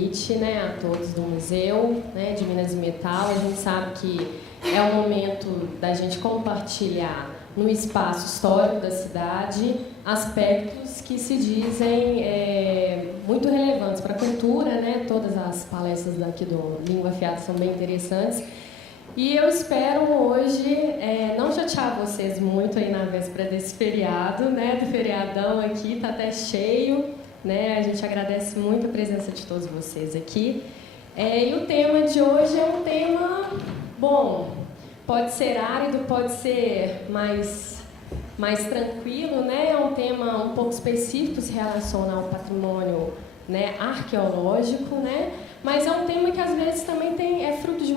convite, né, a todos do Museu, né, de Minas e Metal. A gente sabe que é o momento da gente compartilhar no espaço histórico da cidade aspectos que se dizem muito relevantes para a cultura, né? Todas as palestras daqui do Língua Afiada são bem interessantes. E eu espero hoje não chatear vocês muito aí na véspera desse feriado, né? Do feriadão aqui, tá até cheio, né? A gente agradece muito a presença de todos vocês aqui. E o tema de hoje é um tema, bom, pode ser árido, pode ser mais tranquilo, né? É um tema um pouco específico, se relaciona ao patrimônio, né, arqueológico, né? Mas é um tema que às vezes também é fruto de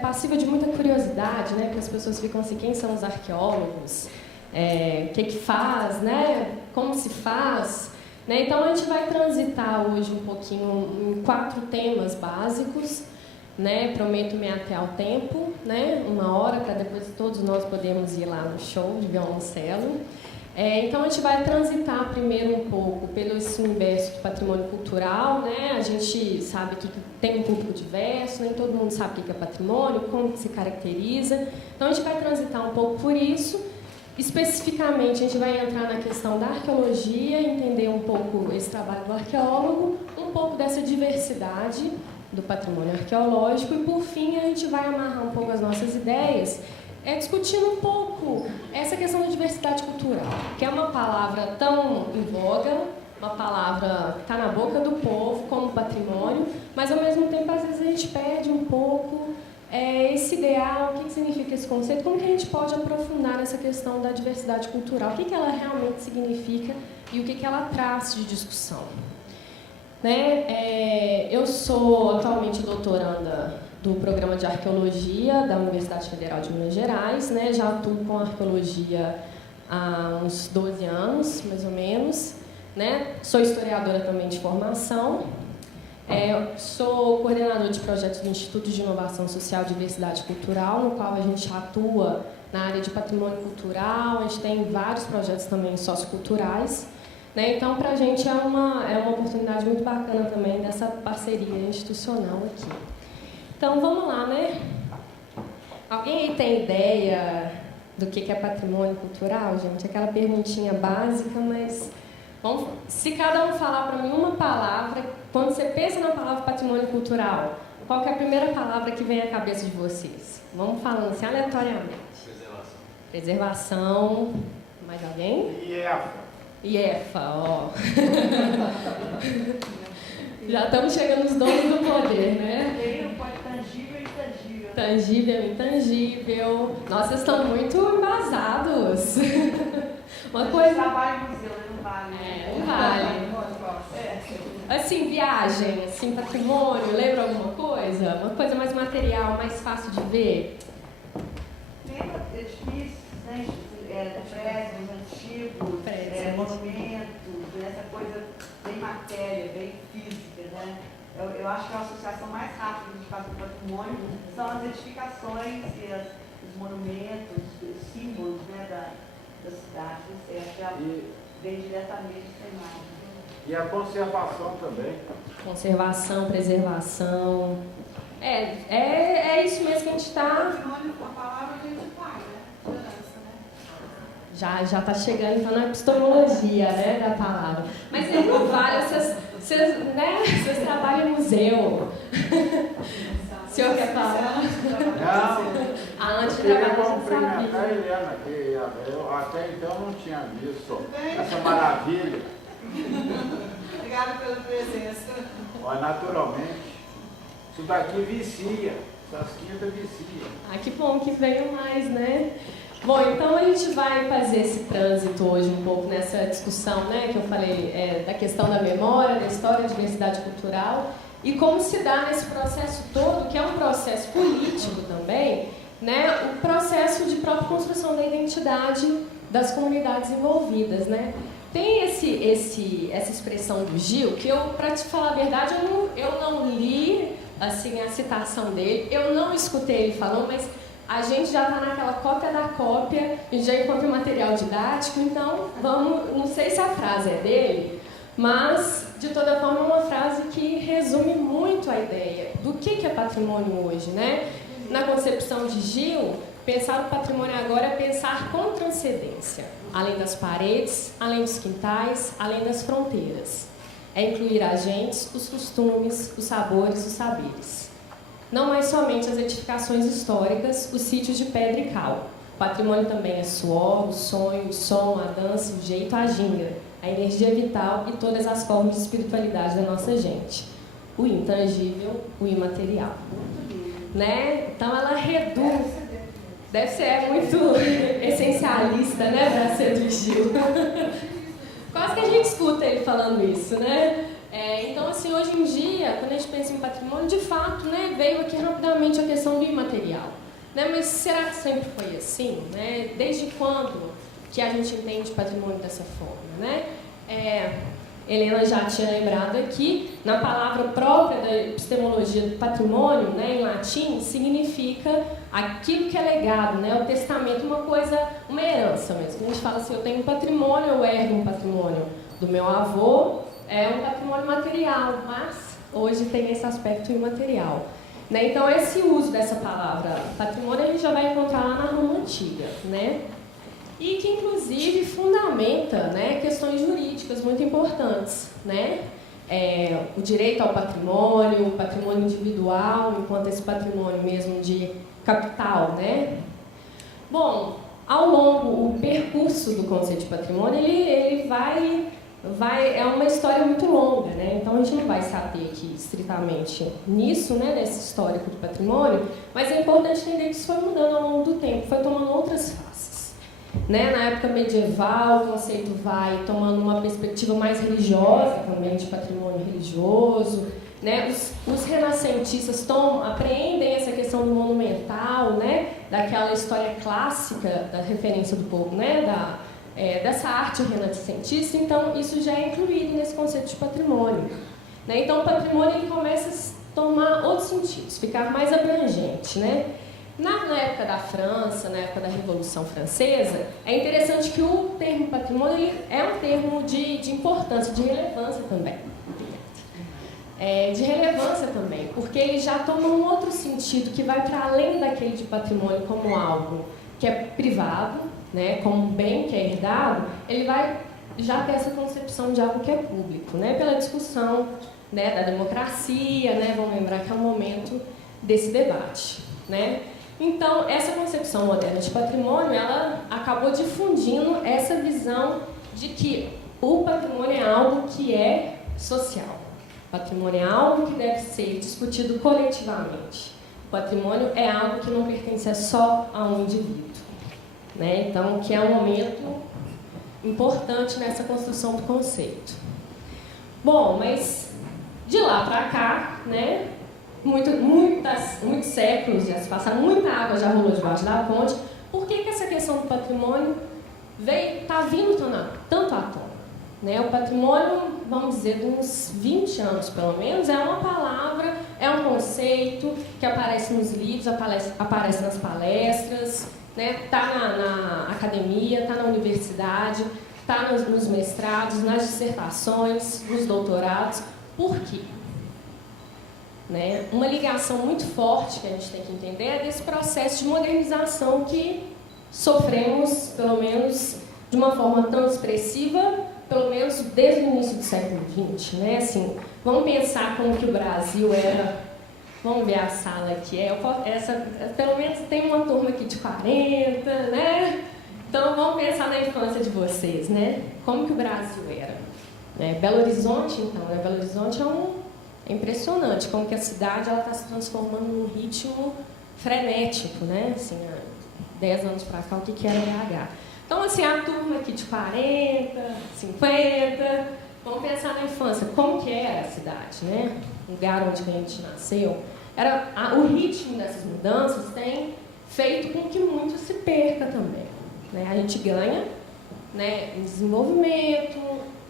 passível de muita curiosidade, né? Porque as pessoas ficam assim, quem são os arqueólogos? O que faz, né? Como se faz? Né? Então a gente vai transitar hoje um pouquinho em 4 temas básicos, né? Prometo me ater ao tempo, né? 1 hora, para depois todos nós podermos ir lá no show de violoncelo. Então, a gente vai transitar primeiro um pouco pelo esse universo do patrimônio cultural, né? A gente sabe que tem um público diverso, nem todo mundo sabe o que é patrimônio, como que se caracteriza. Então, a gente vai transitar um pouco por isso. Especificamente, a gente vai entrar na questão da arqueologia, entender um pouco esse trabalho do arqueólogo, um pouco dessa diversidade do patrimônio arqueológico e, por fim, a gente vai amarrar um pouco as nossas ideias discutindo um pouco essa questão da diversidade cultural, que é uma palavra tão em voga, uma palavra que está na boca do povo como patrimônio, mas ao mesmo tempo às vezes a gente perde um pouco esse ideal, o que significa esse conceito, como que a gente pode aprofundar nessa questão da diversidade cultural, o que ela realmente significa e o que ela traz de discussão. Né? Eu sou atualmente doutoranda do Programa de Arqueologia da Universidade Federal de Minas Gerais, né? Já atuo com arqueologia há uns 12 anos, mais ou menos, né? Sou historiadora também de formação, sou coordenadora de projetos do Instituto de Inovação Social e Diversidade Cultural, no qual a gente atua na área de patrimônio cultural, a gente tem vários projetos também socioculturais, né? Então, para a gente é uma oportunidade muito bacana também dessa parceria institucional aqui. Então, vamos lá, né? Alguém aí tem ideia do que é patrimônio cultural, gente? Aquela perguntinha básica, mas... se cada um falar para mim uma palavra, quando você pensa na palavra patrimônio cultural, qual que é a primeira palavra que vem à cabeça de vocês? Vamos falando assim, aleatoriamente. Preservação. Mais alguém? IEFA, ó. Já estamos chegando nos donos do poder, né? Tangível e intangível. Tangível e intangível. Nossa, vocês estão muito embasados. Uma coisa... Trabalho em museu, não vale. Não vale. Assim, viagem, assim, patrimônio, lembra alguma coisa? Uma coisa mais material, mais fácil de ver? Lembra edifícios, né? Prédios antigos, monumentos, essa coisa bem matéria, bem física, né? Eu acho que a associação mais rápida que a gente faz com o patrimônio são as edificações e os monumentos, os símbolos, né, da cidade, vem diretamente da imagem. E a conservação também. Conservação, preservação. É isso mesmo que a gente está... Patrimônio, a palavra vem de pai, né? Já está chegando então na epistemologia, né, da palavra. Mas não vale, vocês trabalham em museu. O senhor quer falar? Não. Antes de Queria trabalhar, cumprimentar a Helena, que eu até então não tinha visto essa maravilha. Obrigada pela presença. Naturalmente, isso daqui vicia, essas quintas vicia. Que bom que veio mais, né? Bom, então a gente vai fazer esse trânsito hoje um pouco nessa discussão, né, que eu falei, da questão da memória, da história, da diversidade cultural e como se dá nesse processo todo, que é um processo político também, né, o processo de própria construção da identidade das comunidades envolvidas, né. Tem essa expressão do Gil, que para te falar a verdade, eu não li assim, a citação dele, eu não escutei ele falando, mas a gente já está naquela cópia da cópia, a gente já encontra o material didático, então não sei se a frase é dele, mas de toda forma é uma frase que resume muito muito a ideia do que é patrimônio hoje, né? Na concepção de Gil, pensar o patrimônio agora é pensar com transcendência, além das paredes, além dos quintais, além das fronteiras. É incluir agentes, os costumes, os sabores, os saberes. Não mais somente as edificações históricas, os sítios de pedra e cal. O patrimônio também é suor, o sonho, o som, a dança, o jeito, a ginga, a energia vital e todas as formas de espiritualidade da nossa gente. O intangível, o imaterial. Né? Então ela reduz. Deve ser muito essencialista, né, para ser do Gil. Quase que a gente escuta ele falando isso, né? Então, assim, hoje em dia, quando a gente pensa em patrimônio, de fato, né, veio aqui rapidamente a questão do imaterial. Né? Mas será que sempre foi assim? Né? Desde quando que a gente entende patrimônio dessa forma? Né? Helena já tinha lembrado aqui, na palavra própria da epistemologia do patrimônio, né, em latim, significa aquilo que é legado, né, o testamento, uma coisa, uma herança mesmo. A gente fala assim, eu tenho um patrimônio, eu herdo um patrimônio do meu avô, é um patrimônio material, mas hoje tem esse aspecto imaterial. Né? Então, esse uso dessa palavra patrimônio a gente já vai encontrar lá na Roma Antiga, né? E que, inclusive, fundamenta, né, questões jurídicas muito importantes, né? O direito ao patrimônio, o patrimônio individual, enquanto esse patrimônio mesmo de capital, né? Bom, ao longo, o percurso do conceito de patrimônio, ele vai é uma história muito longa, né? Então a gente não vai saber aqui estritamente nisso, né, nesse histórico do patrimônio, mas é importante entender que isso foi mudando ao longo do tempo, foi tomando outras faces. Né? Na época medieval, o conceito vai tomando uma perspectiva mais religiosa também, de patrimônio religioso. Né? Os renascentistas apreendem essa questão do monumental, né? Daquela história clássica da referência do povo, né? Dessa arte renascentista, então isso já é incluído nesse conceito de patrimônio. Né? Então o patrimônio ele começa a tomar outros sentidos, ficar mais abrangente. Né? Na época da França, na época da Revolução Francesa, é interessante que o termo patrimônio ele é um termo de importância, de relevância também. De relevância também, porque ele já toma um outro sentido que vai para além daquele de patrimônio como algo que é privado, né, como um bem que é herdado, ele vai já ter essa concepção de algo que é público, né, pela discussão, né, da democracia, né, vamos lembrar que é o momento desse debate. Né? Então, essa concepção moderna de patrimônio, ela acabou difundindo essa visão de que o patrimônio é algo que é social. O patrimônio é algo que deve ser discutido coletivamente. O patrimônio é algo que não pertence só a um indivíduo. Né? Então, que é um momento importante nessa construção do conceito. Bom, mas de lá para cá, né, muitos séculos já se passaram, muita água já rolou debaixo da ponte. Por que essa questão do patrimônio está vindo tanto à tona? Né? O patrimônio, vamos dizer, de uns 20 anos pelo menos, é uma palavra, é um conceito que aparece nos livros, aparece nas palestras, está na academia, está na universidade, está nos mestrados, nas dissertações, nos doutorados. Por quê? Né? Uma ligação muito forte que a gente tem que entender é desse processo de modernização que sofremos, pelo menos de uma forma tão expressiva, pelo menos desde o início do século XX. Né? Assim, vamos pensar como que o Brasil era. Vamos ver a sala aqui. Pelo menos tem uma turma aqui de 40, né? Então vamos pensar na infância de vocês, né? Como que o Brasil era? Belo Horizonte, então, né? Belo Horizonte é impressionante como que a cidade está se transformando num ritmo frenético, né? Assim, há 10 anos para cá, o que era BH? Então, assim, a turma aqui de 40, 50, vamos pensar na infância, como que era a cidade, né? O lugar onde a gente nasceu. O ritmo dessas mudanças tem feito com que muito se perca também. Né? A gente ganha, né, em desenvolvimento,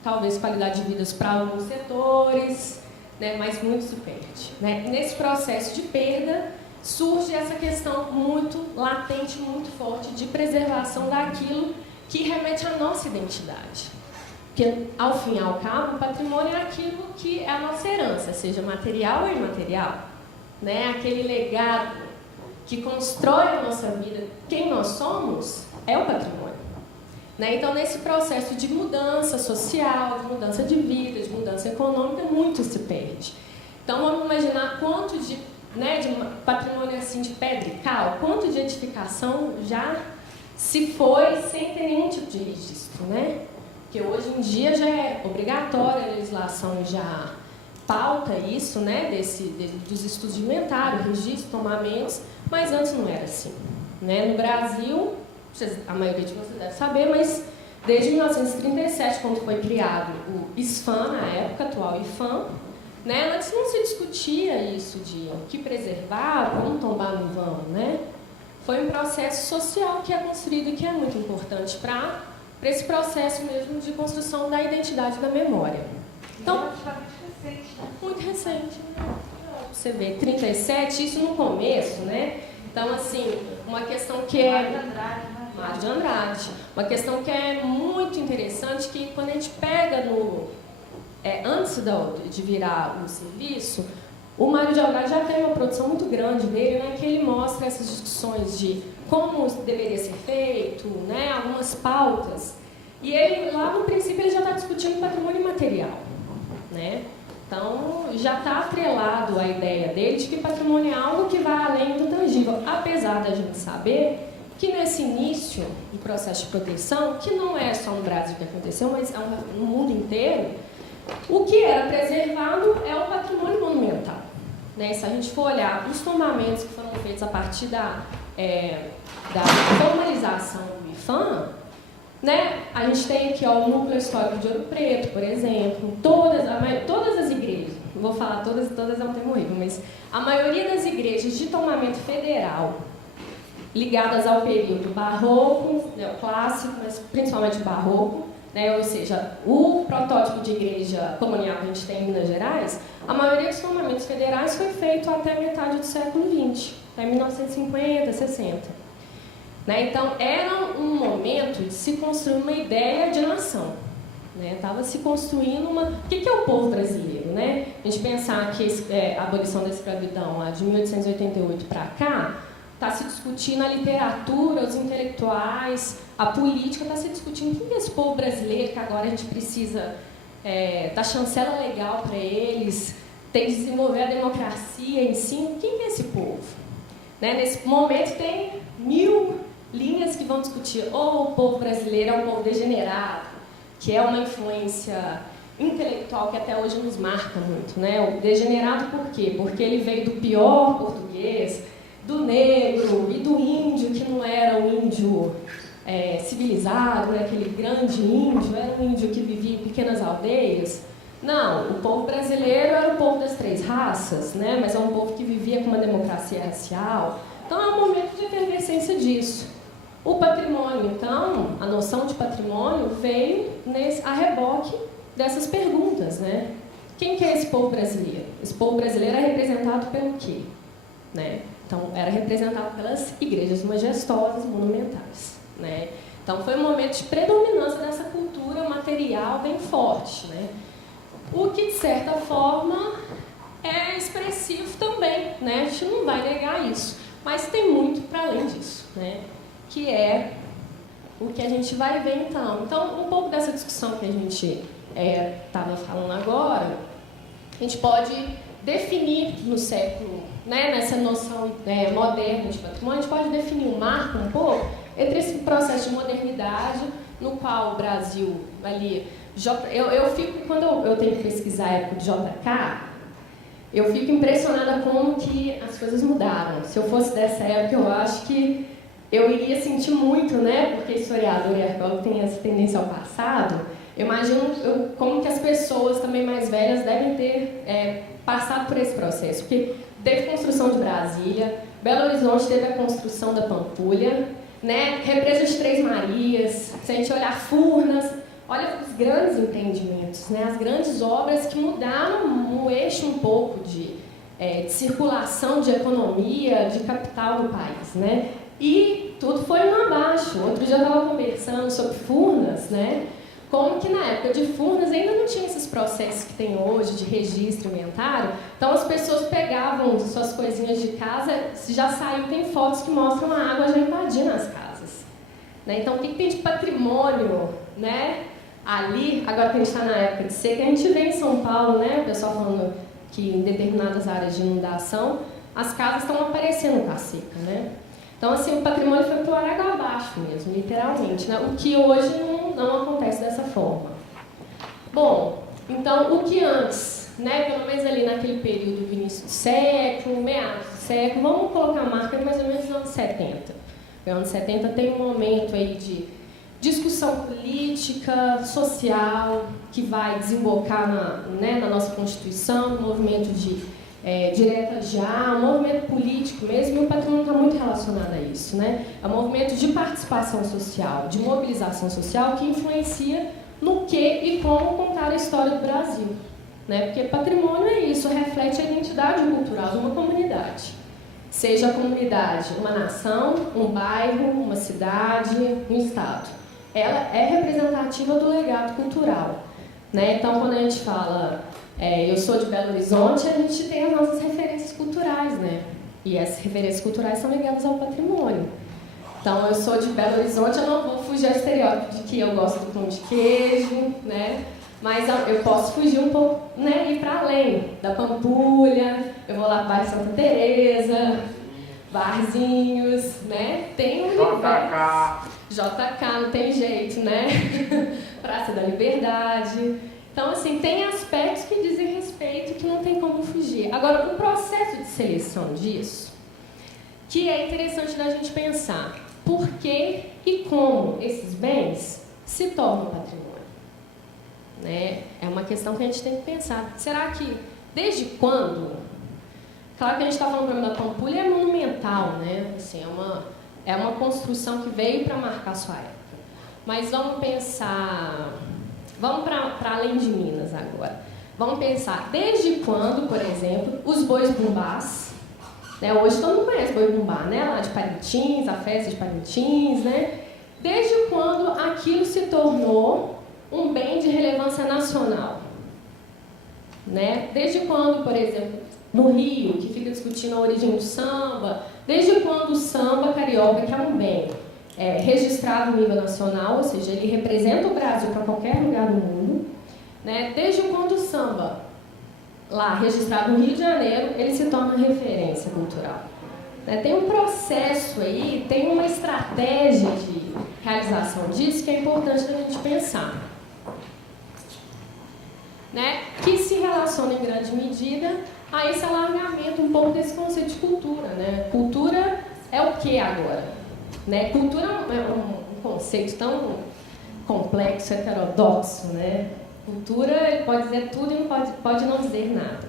talvez qualidade de vida para alguns setores, né, mas muito se perde. Né? Nesse processo de perda, surge essa questão muito latente, muito forte de preservação daquilo que remete à nossa identidade. Porque, ao fim e ao cabo, o patrimônio é aquilo que é a nossa herança, seja material ou imaterial. Né? Aquele legado que constrói a nossa vida, quem nós somos, é o patrimônio. Né? Então, nesse processo de mudança social, de mudança de vida, de mudança econômica, muito se perde. Então, vamos imaginar quanto de patrimônio assim, de pedra e cal, quanto de edificação já se foi sem ter nenhum tipo de registro. Né? Porque hoje em dia já é obrigatória, a legislação já pauta isso, né, dos estudos de inventário, registro, tomamentos, mas antes não era assim. Né? No Brasil, a maioria de vocês deve saber, mas desde 1937, quando foi criado o ISFAM, na época, atual IFAM, né, antes não se discutia isso de o que preservar, como tombar no vão. Né? Foi um processo social que é construído e que é muito importante para esse processo mesmo de construção da identidade da memória. Então, muito recente, né? Você vê, 37, isso no começo, né? Então, assim, uma questão que é... Mário de Andrade. Uma questão que é muito interessante, que quando a gente pega antes de virar o serviço, o Mário de Andrade já tem uma produção muito grande dele, né? Que ele mostra essas discussões de como deveria ser feito, né? Algumas pautas. E ele, lá no princípio, ele já está discutindo patrimônio imaterial, né? Então, já está atrelado a ideia dele de que patrimônio é algo que vai além do tangível, apesar da gente saber que nesse início do processo de proteção, que não é só no Brasil que aconteceu, mas no mundo inteiro, o que era preservado é o patrimônio monumental. Né? Se a gente for olhar os tombamentos que foram feitos a partir da formalização do IFAM, né? A gente tem aqui ó, o Núcleo Histórico de Ouro Preto, por exemplo, todas as igrejas, não vou falar todas é um termo horrível, mas a maioria das igrejas de tomamento federal ligadas ao período barroco, clássico, mas principalmente barroco, né? Ou seja, o protótipo de igreja colonial que a gente tem em Minas Gerais, a maioria dos tomamentos federais foi feito até metade do século XX, até 1950, 60. Né? Então, era um momento de se construir uma ideia de nação. Estava se construindo uma... O que é o povo brasileiro? Né? A gente pensar que a abolição da escravidão, lá de 1888 para cá, está se discutindo a literatura, os intelectuais, a política, está se discutindo quem é esse povo brasileiro, que agora a gente precisa dar chancela legal para eles, tem que desenvolver a democracia em si. Quem é esse povo? Né? Nesse momento tem 1000 linhas que vão discutir ou o povo brasileiro é um povo degenerado, que é uma influência intelectual que até hoje nos marca muito. Né? O degenerado por quê? Porque ele veio do pior português, do negro e do índio, que não era um índio civilizado, né? Aquele grande índio, era um índio que vivia em pequenas aldeias. Não, o povo brasileiro era o povo das 3 raças, né? Mas é um povo que vivia com uma democracia racial. Então, é um momento de efervescência disso. O patrimônio, então, a noção de patrimônio veio a reboque dessas perguntas, né? Quem que é esse povo brasileiro? Esse povo brasileiro é representado pelo quê? Né? Então, era representado pelas igrejas majestosas, monumentais. Né? Então, foi um momento de predominância dessa cultura material bem forte. Né? O que, de certa forma, é expressivo também. Né? A gente não vai negar isso. Mas tem muito para além disso. Né? Que é o que a gente vai ver, então. Então, um pouco dessa discussão que a gente estava falando agora, a gente pode definir no século, né, nessa noção moderna de patrimônio, a gente pode definir um marco um pouco entre esse processo de modernidade no qual o Brasil ali... Eu fico, quando eu tenho que pesquisar a época de JK, eu fico impressionada como que as coisas mudaram. Se eu fosse dessa época, eu acho que eu iria sentir muito, né? Porque historiador e arqueólogo tem essa tendência ao passado. Eu imagino como que as pessoas também mais velhas devem ter passado por esse processo. Porque teve construção de Brasília, Belo Horizonte teve a construção da Pampulha, né? Represa de Três Marias, se a gente olhar Furnas, olha os grandes empreendimentos, né? As grandes obras que mudaram o eixo um pouco de circulação de economia, de capital no país, né? E tudo foi indo abaixo. Outro dia eu estava conversando sobre Furnas, né? como que na época de Furnas ainda não tinha esses processos que tem hoje de registro inventário, então as pessoas pegavam suas coisinhas de casa, já saiu, tem fotos que mostram a água já invadindo as casas. Né? Então, o que tem de patrimônio, né? Ali, agora que a gente está na época de seca, a gente vê em São Paulo, né, o pessoal falando que em determinadas áreas de inundação, as casas estão aparecendo com a seca, né? Então, assim, o patrimônio foi por água abaixo mesmo, literalmente, né? O que hoje não acontece dessa forma. Bom, então, o que antes, né, pelo menos ali naquele período do início do século, meados do século, vamos colocar a marca mais ou menos nos anos 70. Nos anos 70 tem um momento aí de discussão política, social, que vai desembocar na nossa Constituição, um movimento de direta já, um movimento político mesmo, e o patrimônio está muito relacionado a isso. Né? É um movimento de participação social, de mobilização social, que influencia no que e como contar a história do Brasil. Né? Porque patrimônio é isso, reflete a identidade cultural de uma comunidade. Seja a comunidade uma nação, um bairro, uma cidade, um estado. Ela é representativa do legado cultural. Né? Então, quando a gente fala, eu sou de Belo Horizonte, a gente tem as nossas referências culturais, né? E essas referências culturais são ligadas ao patrimônio. Então, eu sou de Belo Horizonte, eu não vou fugir ao estereótipo de que eu gosto do pão de queijo, né? Mas eu posso fugir um pouco, né? Ir para além da Pampulha, eu vou lá para o bairro Santa Teresa, barzinhos, né? Tem um JK, não tem jeito, né? Praça da Liberdade. Então, assim, tem aspectos que dizem respeito que não tem como fugir. Agora, o processo de seleção disso, que é interessante da gente pensar por que e como esses bens se tornam patrimônio. Né? É uma questão que a gente tem que pensar. Será que, desde quando? Claro que a gente está falando da Pampulha, é monumental, né? Assim, é uma construção que veio para marcar a sua época. Mas vamos pensar... Vamos para além de Minas agora. Vamos pensar, desde quando, por exemplo, os bois bumbás, né? Hoje todo mundo conhece boi bumbá, né? Lá de Parintins, a festa de Parintins, né? Desde quando aquilo se tornou um bem de relevância nacional? Né? Desde quando, por exemplo, no Rio, que fica discutindo a origem do samba, desde quando o samba carioca, que é um bem registrado no nível nacional, ou seja, ele representa o Brasil para qualquer lugar do mundo, né? Desde quando o samba, lá registrado no Rio de Janeiro, ele se torna referência cultural. Né? Tem um processo aí, tem uma estratégia de realização disso que é importante a gente pensar. Né? Que se relaciona em grande medida a esse alargamento um pouco desse conceito de cultura. Né? Cultura é o que agora? Né? Cultura é um conceito tão complexo, heterodoxo. Né? Cultura ele pode dizer tudo e pode não dizer nada.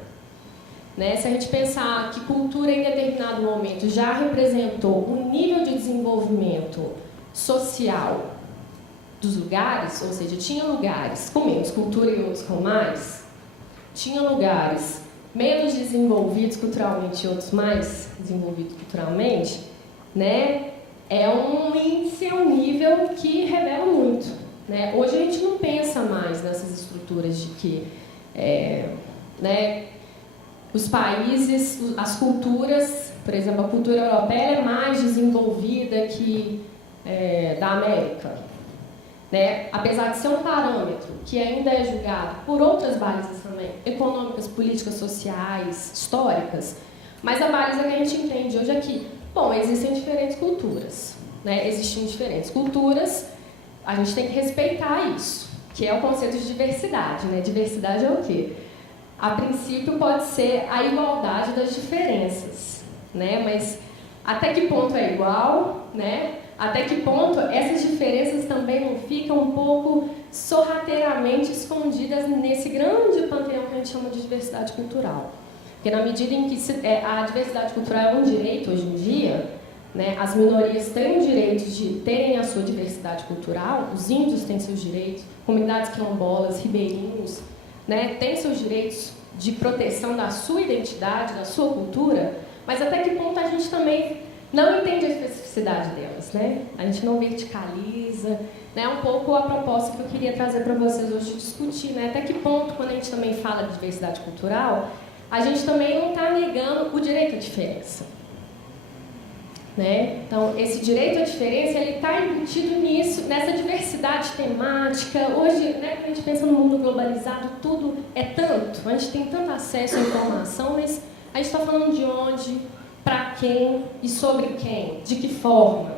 Né? Se a gente pensar que cultura em determinado momento já representou um nível de desenvolvimento social dos lugares, ou seja, tinha lugares com menos cultura e outros com mais, tinha lugares menos desenvolvidos culturalmente e outros mais desenvolvidos culturalmente, né? É um índice, é um nível que revela muito. Né? Hoje a gente não pensa mais nessas estruturas de que né, os países, as culturas, por exemplo, a cultura europeia é mais desenvolvida que da América. Né? Apesar de ser um parâmetro que ainda é julgado por outras balizas também, econômicas, políticas, sociais, históricas, mas a baliza que a gente entende hoje é que, bom, existem diferentes culturas. Né? Existem diferentes culturas, a gente tem que respeitar isso, que é o conceito de diversidade. Né? Diversidade é o quê? A princípio pode ser a igualdade das diferenças, né? Mas até que ponto é igual, né? Até que ponto essas diferenças também não ficam um pouco sorrateiramente escondidas nesse grande panteão que a gente chama de diversidade cultural. Porque na medida em que a diversidade cultural é um direito hoje em dia, né, as minorias têm o direito de terem a sua diversidade cultural, os índios têm seus direitos, comunidades quilombolas, ribeirinhos, né, têm seus direitos de proteção da sua identidade, da sua cultura, mas até que ponto a gente também não entende a especificidade delas, né? A gente não verticaliza, né? Um pouco a proposta que eu queria trazer para vocês hoje discutir, né? Até que ponto, quando a gente também fala de diversidade cultural, a gente também não está negando o direito à diferença, né? Então, esse direito à diferença, ele está embutido nisso, nessa diversidade temática. Hoje, né, quando a gente pensa no mundo globalizado, tudo é tanto, a gente tem tanto acesso à informação, mas a gente está falando de onde, para quem e sobre quem, de que forma,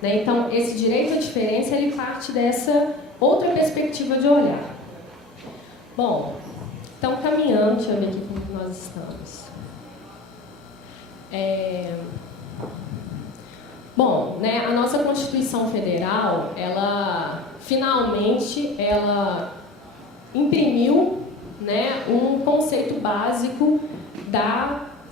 né? Então, esse direito à diferença, ele parte dessa outra perspectiva de olhar. Bom, então, caminhando, deixa eu ver aqui como nós estamos. Bom, né, a nossa Constituição Federal, ela finalmente imprimiu, né, um conceito básico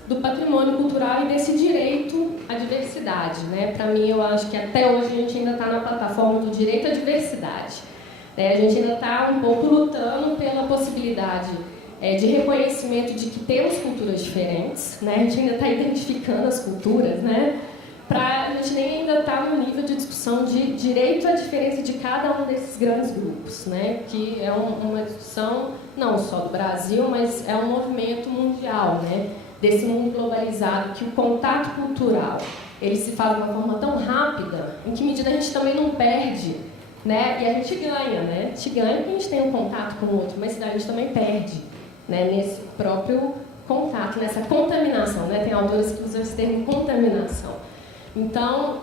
do patrimônio cultural e desse direito à diversidade, né? Para mim, eu acho que até hoje a gente ainda está na plataforma do direito à diversidade, né? A gente ainda está um pouco lutando pela possibilidade de reconhecimento de que temos culturas diferentes, né? A gente ainda está identificando as culturas, né? A gente nem ainda está no nível de discussão de direito à diferença de cada um desses grandes grupos, né? Que é uma discussão não só do Brasil, mas é um movimento mundial, né? Desse mundo globalizado, que o contato cultural ele se faz de uma forma tão rápida, em que medida a gente também não perde, né? E a gente ganha, né? A gente ganha porque a gente tem um contato com o outro, mas a gente também perde, né? Nesse próprio contato, nessa contaminação, né? Tem autores que usam esse termo contaminação. Então,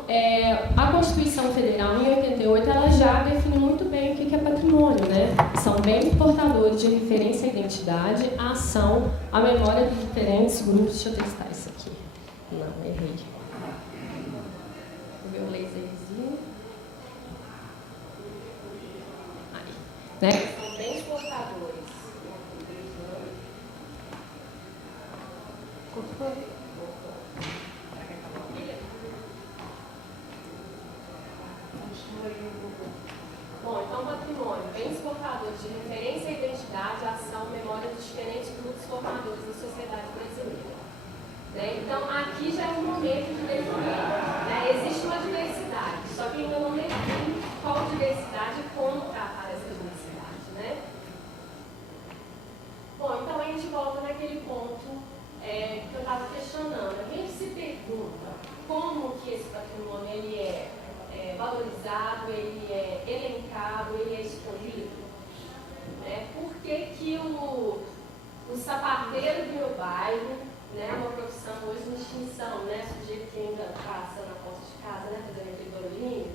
a Constituição Federal, em 88, ela já define muito bem o que é patrimônio, né? São bens portadores de referência à identidade, à ação, à memória de diferentes grupos. Deixa eu testar isso aqui. Não, errei. Vou ver o laserzinho. Aí. Né? São bens portadores. Bom, então patrimônio, bens portadores de referência à identidade, ação, memória dos diferentes grupos formadores da sociedade brasileira. Né? Então, aqui já é um momento de definir. Né? Existe uma diversidade, só que ainda não define qual diversidade e como tratar essa diversidade. Né? Bom, então a gente volta naquele ponto que eu estava questionando. A gente se pergunta como que esse patrimônio ele é valorizado, ele é elencado, ele é escolhido. Né? Por que o sapateiro do meu bairro, né, uma profissão hoje em extinção, né, sujeito que ainda passa na porta de casa, né, fazendo aquele barulhinho,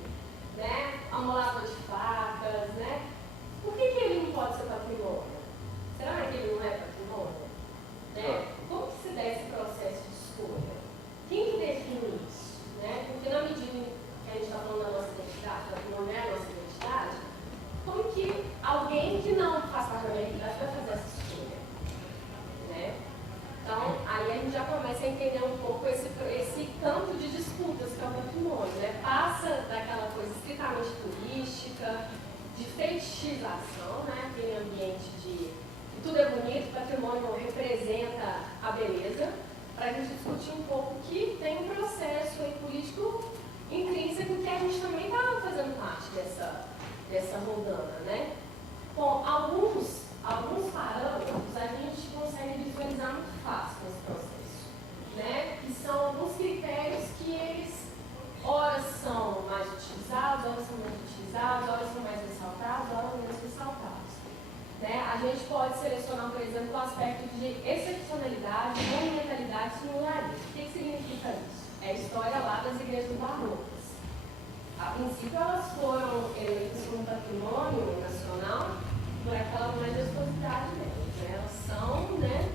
né, amolador de facas, né? Por que ele não pode ser patrimônio? Será que ele não é patrimônio? Né? Como que se dá esse processo de escolha? Quem que define isso? Né? Porque na medida que a gente está falando da nossa identidade, patrimônio é a nossa identidade, como que alguém que não faz parte da minha identidade vai fazer essa escolha? Né? Então, aí a gente já começa a entender um pouco esse campo de disputas que é o patrimônio, né? Passa daquela coisa estritamente turística, de fetichização, né? Aquele ambiente de tudo é bonito, patrimônio representa a beleza, para a gente discutir um pouco que tem um processo aí político intrínseco que a gente também está fazendo parte dessa rodana, né? Bom, alguns parâmetros a gente consegue visualizar muito fácil nesse processo, né? Que são alguns critérios que eles, ora são mais utilizados, ora são menos utilizados, ora são mais ressaltados, ora menos ressaltados. Né? A gente pode selecionar, por exemplo, o aspecto de excepcionalidade, monumentalidade e singularismo. O que significa isso? É a história lá das igrejas barrocas. A princípio, elas foram eleitas como patrimônio nacional por aquela majestosidade delas. Né? Elas são, né?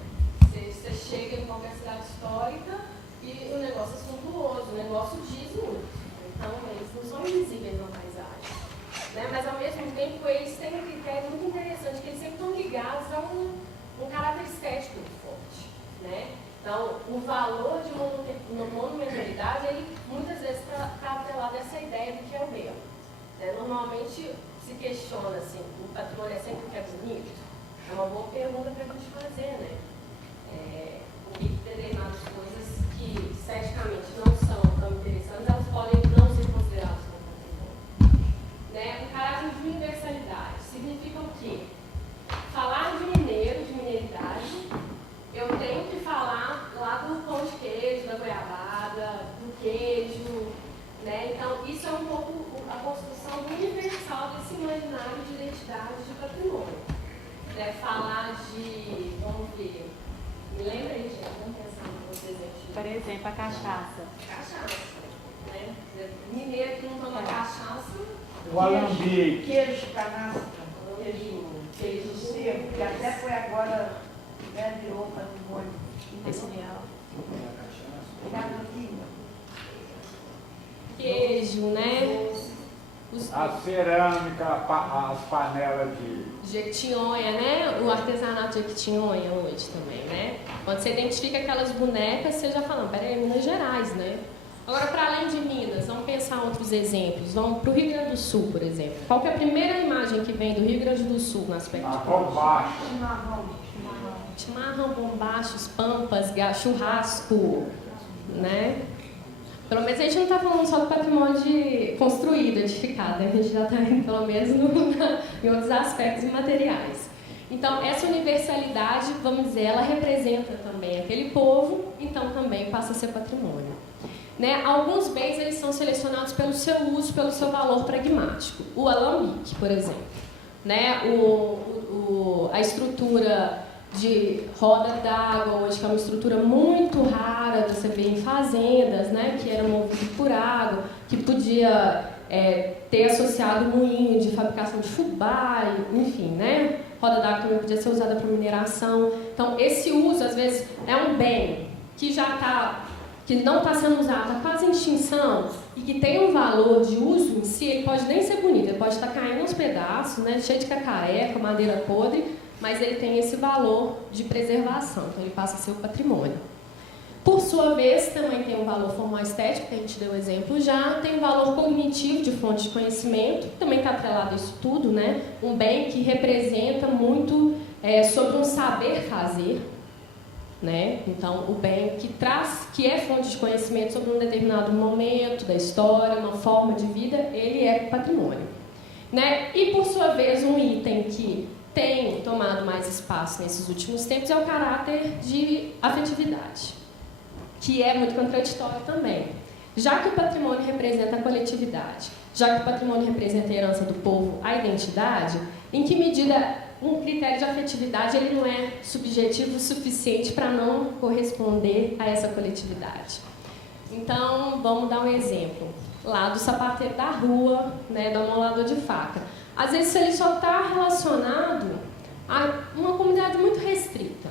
Você chega em qualquer cidade histórica e o negócio é suntuoso, o negócio diz muito. Então, eles não são invisíveis na paisagem. Né? Mas, ao mesmo tempo, eles têm um critério muito interessante, que eles sempre estão ligados a um caráter estético muito forte. Né? Então, o valor de monumentalidade, ele muitas vezes está atrelado a essa ideia do que é o belo. Né? Normalmente se questiona assim, o patrimônio é sempre o que é bonito? É uma boa pergunta para a gente fazer, né? Por que determinadas coisas que esteticamente não são tão quiser falar de, vamos ver, me lembra aí, gente, vamos pensar em outros exemplos. Por exemplo, a cachaça. Cachaça, né? Mineiro que não toma cachaça. O alambique. Queijo canastra, queijo seco, que até foi agora, né, virou patrimônio Industrial. Queijo, né? A cerâmica, as panelas de... Jequitinhonha, né? O artesanato de Jequitinhonha hoje também, né? Quando você identifica aquelas bonecas, você já fala, peraí, é Minas Gerais, né? Agora, para além de Minas, vamos pensar outros exemplos. Vamos para o Rio Grande do Sul, por exemplo. Qual que é a primeira imagem que vem do Rio Grande do Sul no aspecto de bombacha. chimarrão, bombachos, pampas, churrasco, né? Pelo menos a gente não está falando só do patrimônio construído, edificado, né? A gente já está indo pelo menos em outros aspectos imateriais. Então, essa universalidade, vamos dizer, ela representa também aquele povo, então também passa a ser patrimônio. Né? Alguns bens eles são selecionados pelo seu uso, pelo seu valor pragmático. O alambique, por exemplo. Né? A estrutura de roda d'água hoje, que é uma estrutura muito rara, você vê em fazendas, né, que era movido por água, que podia ter associado moinho de fabricação de fubá, enfim, né? Roda d'água também podia ser usada para mineração. Então, esse uso, às vezes, é um bem que que não está sendo usado, está quase em extinção, e que tem um valor de uso em si, ele pode nem ser bonito, ele pode estar caindo aos pedaços, né, cheio de cacareca, madeira podre, mas ele tem esse valor de preservação, então ele passa a ser o patrimônio. Por sua vez, também tem um valor formal estético, que a gente deu exemplo já, tem um valor cognitivo de fonte de conhecimento, que também está atrelado a isso tudo, né? Um bem que representa muito sobre um saber fazer, né? Então, o bem que é fonte de conhecimento sobre um determinado momento da história, uma forma de vida, ele é patrimônio. Né? E, por sua vez, um item que tem tomado mais espaço nesses últimos tempos é o caráter de afetividade, que é muito contraditório também. Já que o patrimônio representa a coletividade, já que o patrimônio representa a herança do povo, a identidade, em que medida um critério de afetividade ele não é subjetivo o suficiente para não corresponder a essa coletividade? Então, vamos dar um exemplo. Lá do sapateiro da rua, né, do amolador de faca. Às vezes ele só está relacionado a uma comunidade muito restrita,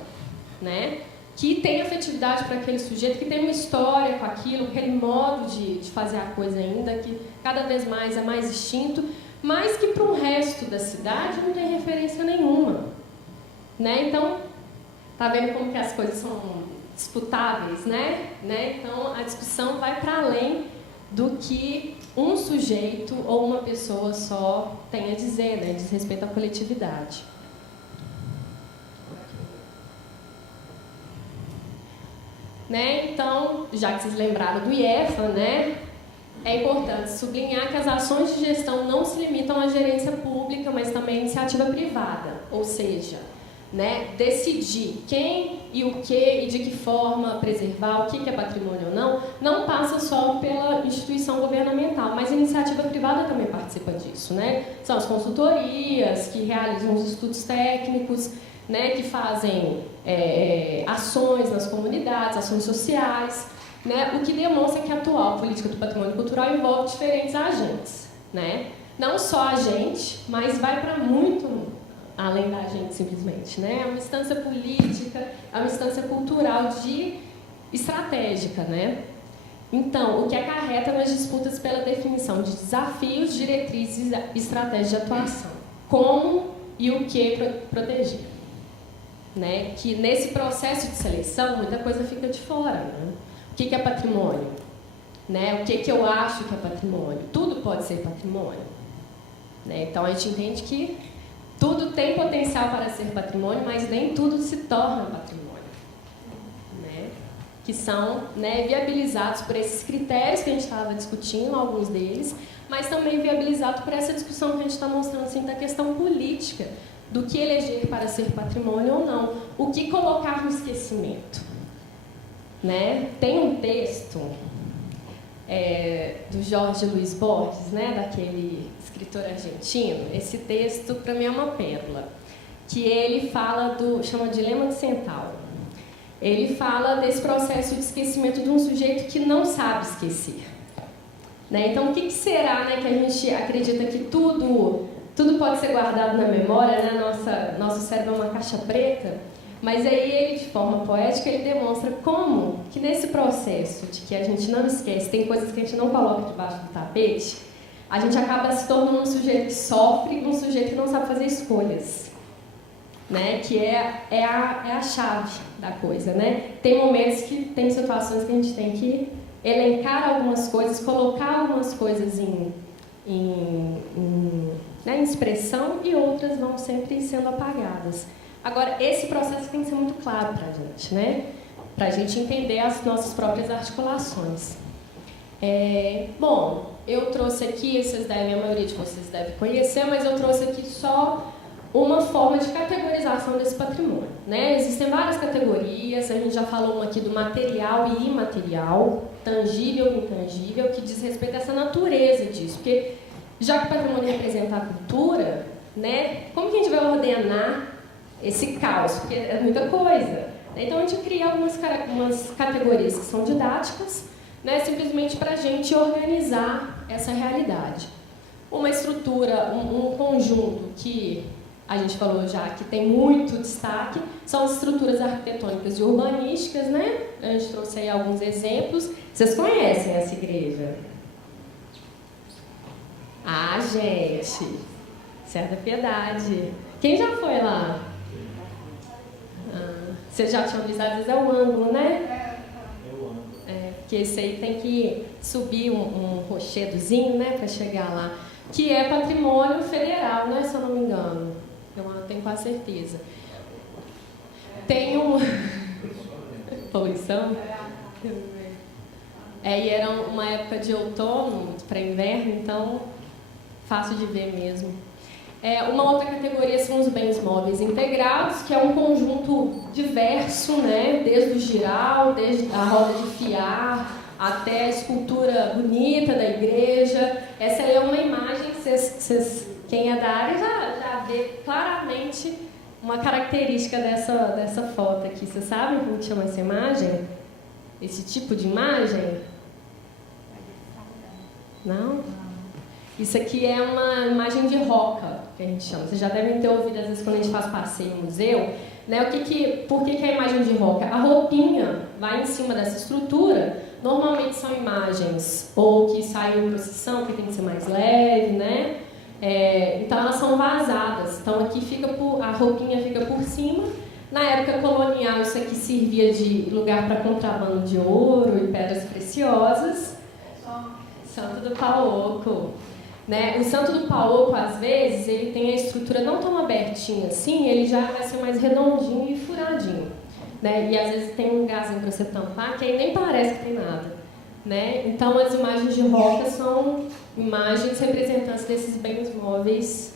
né? Que tem afetividade para aquele sujeito, que tem uma história com aquilo, aquele modo de fazer a coisa ainda, que cada vez mais é mais extinto, mas que para o resto da cidade não tem referência nenhuma. Né? Então, tá vendo como que as coisas são disputáveis, né? Então, a discussão vai para além do que um sujeito ou uma pessoa só tem a dizer, né? Diz respeito à coletividade. Né? Então, já que vocês lembraram do IEFA, né? É importante sublinhar que as ações de gestão não se limitam à gerência pública, mas também à iniciativa privada, ou seja, né, decidir quem e o que e de que forma preservar, o que é patrimônio ou não passa só pela instituição governamental, mas a iniciativa privada também participa disso. Né? São as consultorias que realizam os estudos técnicos, né, que fazem ações nas comunidades, ações sociais, né, o que demonstra que a atual política do patrimônio cultural envolve diferentes agentes. Né? Não só a gente, mas vai para muito além da gente, simplesmente. Né? É uma instância política, é uma instância cultural estratégica. Né? Então, o que acarreta nas disputas pela definição de desafios, diretrizes e estratégias de atuação. Como e o que proteger. Né? Que nesse processo de seleção, muita coisa fica de fora. Né? O que é patrimônio? Né? O que eu acho que é patrimônio? Tudo pode ser patrimônio. Né? Então, a gente entende que tudo tem potencial para ser patrimônio, mas nem tudo se torna patrimônio. Né? Que são, né, viabilizados por esses critérios que a gente estava discutindo, alguns deles, mas também viabilizados por essa discussão que a gente está mostrando assim, da questão política, do que eleger para ser patrimônio ou não, o que colocar no esquecimento. Né? Tem um texto do Jorge Luiz Borges, né, daquele escritor argentino. Esse texto, para mim, é uma pérola. que ele fala chama Dilema do Centauro. Ele fala desse processo de esquecimento de um sujeito que não sabe esquecer. Né? Então, o que será, né, que a gente acredita que tudo pode ser guardado na memória, né? Nosso cérebro é uma caixa preta, mas aí ele, de forma poética, ele demonstra como que nesse processo de que a gente não esquece, tem coisas que a gente não coloca debaixo do tapete, a gente acaba se tornando um sujeito que sofre, um sujeito que não sabe fazer escolhas. Né, que é a chave da coisa, né? Tem momentos tem situações que a gente tem que elencar algumas coisas, colocar algumas coisas em expressão e outras vão sempre sendo apagadas. Agora, esse processo tem que ser muito claro para a gente, né? Para a gente entender as nossas próprias articulações. Bom, eu trouxe aqui, a maioria de vocês deve conhecer, mas eu trouxe aqui só uma forma de categorização desse patrimônio. Né? Existem várias categorias, a gente já falou uma aqui do material e imaterial, tangível e intangível, que diz respeito a essa natureza disso. Porque, já que o patrimônio representa a cultura, né, como que a gente vai ordenar esse caos? Porque é muita coisa. Então, a gente cria algumas categorias que são didáticas, né, simplesmente para a gente organizar essa realidade. Uma estrutura, um conjunto que a gente falou já que tem muito destaque, são as estruturas arquitetônicas e urbanísticas, né? A gente trouxe aí alguns exemplos. Vocês conhecem essa igreja? Ah, gente! Certa Piedade. Quem já foi lá? Vocês já tinham visto, às vezes é o ângulo, né? Porque esse aí tem que subir um rochedozinho, né? Para chegar lá. Que é patrimônio federal, né? Se eu não me engano. Eu tenho quase certeza. Tem poluição? E era uma época de outono para inverno, então fácil de ver mesmo. Uma outra categoria são os bens móveis integrados, que é um conjunto diverso, né? Desde o giral, desde a roda de fiar, até a escultura bonita da igreja. Essa aí é uma imagem que quem é da área já vê claramente uma característica dessa foto aqui. Vocês sabem como chama essa imagem? Esse tipo de imagem? Não? Isso aqui é uma imagem de roca, que a gente chama. Vocês já devem ter ouvido, às vezes, quando a gente faz passeio em museu, né? Por que é a imagem de roca? A roupinha vai em cima dessa estrutura. Normalmente são imagens ou que saem em procissão, que tem que ser mais leve, né? Então elas são vazadas. Então aqui a roupinha fica por cima. Na época colonial isso aqui servia de lugar para contrabando de ouro e pedras preciosas. Santo do Paoco. Né? O Santo do Paoco, às vezes, ele tem a estrutura não tão abertinha assim, ele já vai ser mais redondinho e furadinho. Né? E às vezes tem um lugarzinho para você tampar que aí nem parece que tem nada. Né? Então as imagens de roca são imagens representantes desses bens móveis.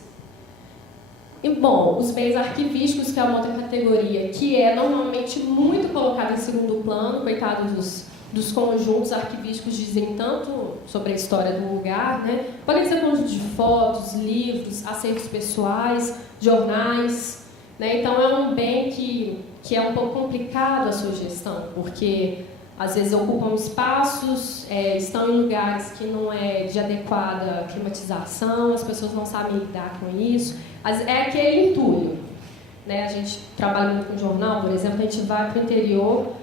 E bom, os bens arquivísticos, que é uma outra categoria, que é normalmente muito colocada em segundo plano, coitados dos conjuntos arquivísticos, dizem tanto sobre a história do lugar, né? Podem ser conjuntos de fotos, livros, acervos pessoais, jornais, né? Então é um bem que é um pouco complicado a sua gestão, porque às vezes ocupam espaços, estão em lugares que não é de adequada climatização, as pessoas não sabem lidar com isso. É aquele entulho. Né? A gente trabalha muito com jornal, por exemplo, a gente vai para o interior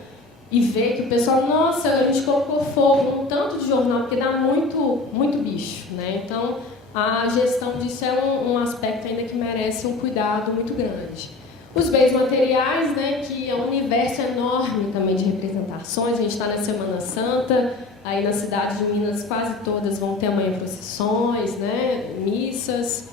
e vê que o pessoal, nossa, a gente colocou fogo num tanto de jornal, porque dá muito bicho. Né? Então, a gestão disso é um aspecto ainda que merece um cuidado muito grande. Os bens materiais, né, que é um universo enorme também de representações. A gente está na Semana Santa, aí na cidade de Minas quase todas vão ter amanhã procissões, né, missas.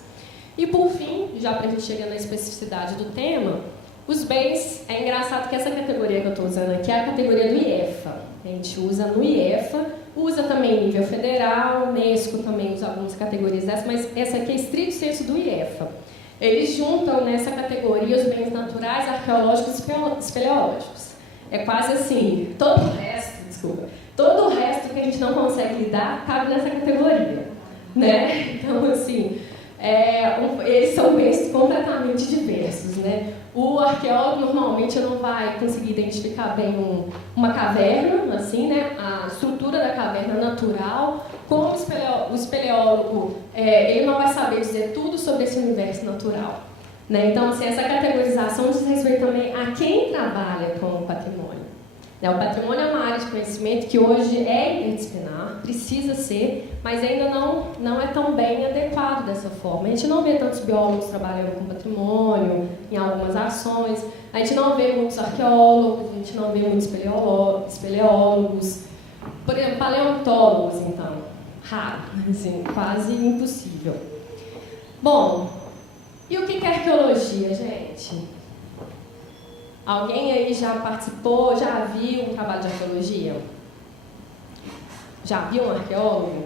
E por fim, já para a gente chegar na especificidade do tema, os bens, é engraçado que essa categoria que eu estou usando aqui é a categoria do IEFA. A gente usa no IEFA, usa também em nível federal, a Unesco também usa algumas categorias dessas, mas essa aqui é estrito senso do IEFA. Eles juntam nessa categoria os bens naturais, arqueológicos e espeleológicos. É quase assim, todo o resto que a gente não consegue lidar cabe nessa categoria. Né? Então, assim, eles são bens completamente diversos, né? O arqueólogo normalmente não vai conseguir identificar bem uma caverna, assim, né? A estrutura da caverna natural. Como o espeleólogo, ele não vai saber dizer tudo sobre esse universo natural, né? Então, assim, essa categorização diz respeito também a quem trabalha com o patrimônio. O patrimônio é uma área de conhecimento que hoje é interdisciplinar, precisa ser, mas ainda não é tão bem adequado dessa forma. A gente não vê tantos biólogos trabalhando com patrimônio em algumas ações, a gente não vê muitos arqueólogos, a gente não vê muitos espeleólogos, por exemplo, paleontólogos, então, raro, assim, quase impossível. Bom, e o que é arqueologia, gente? Alguém aí já participou, já viu um trabalho de arqueologia? Já viu um arqueólogo?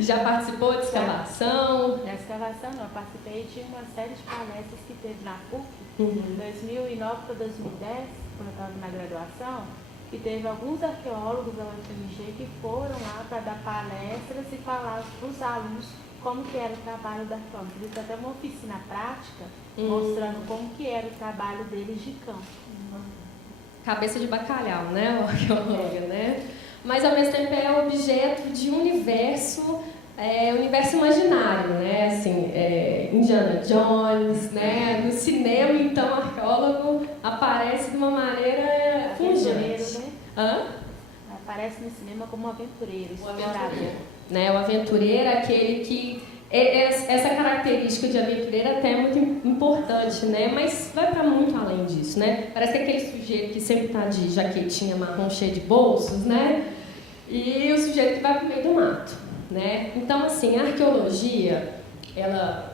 Já participou de escavação? Na escavação não, eu participei de uma série de palestras que teve na PUC, em 2009 para 2010, quando eu estava na graduação, e teve alguns arqueólogos da UFMG que foram lá para dar palestras e falar para os alunos como que era o trabalho da arqueóloga. Eles até uma oficina prática, mostrando como que era o trabalho deles de campo. Cabeça de bacalhau, né, o arqueólogo, né? Mas ao mesmo tempo é objeto de um universo imaginário, né? Assim, Indiana Jones, né? No cinema, então, o arqueólogo aparece de uma maneira pungente. Né? Hã? Aparece no cinema como um aventureiro, explorador. Né? O aventureiro é aquele que... Essa característica de aventureiro até é muito importante, né? Mas vai para muito além disso, né? Parece que é aquele sujeito que sempre está de jaquetinha marrom cheia de bolsos, né? E o sujeito que vai para o meio do mato, né? Então, assim, a arqueologia, ela...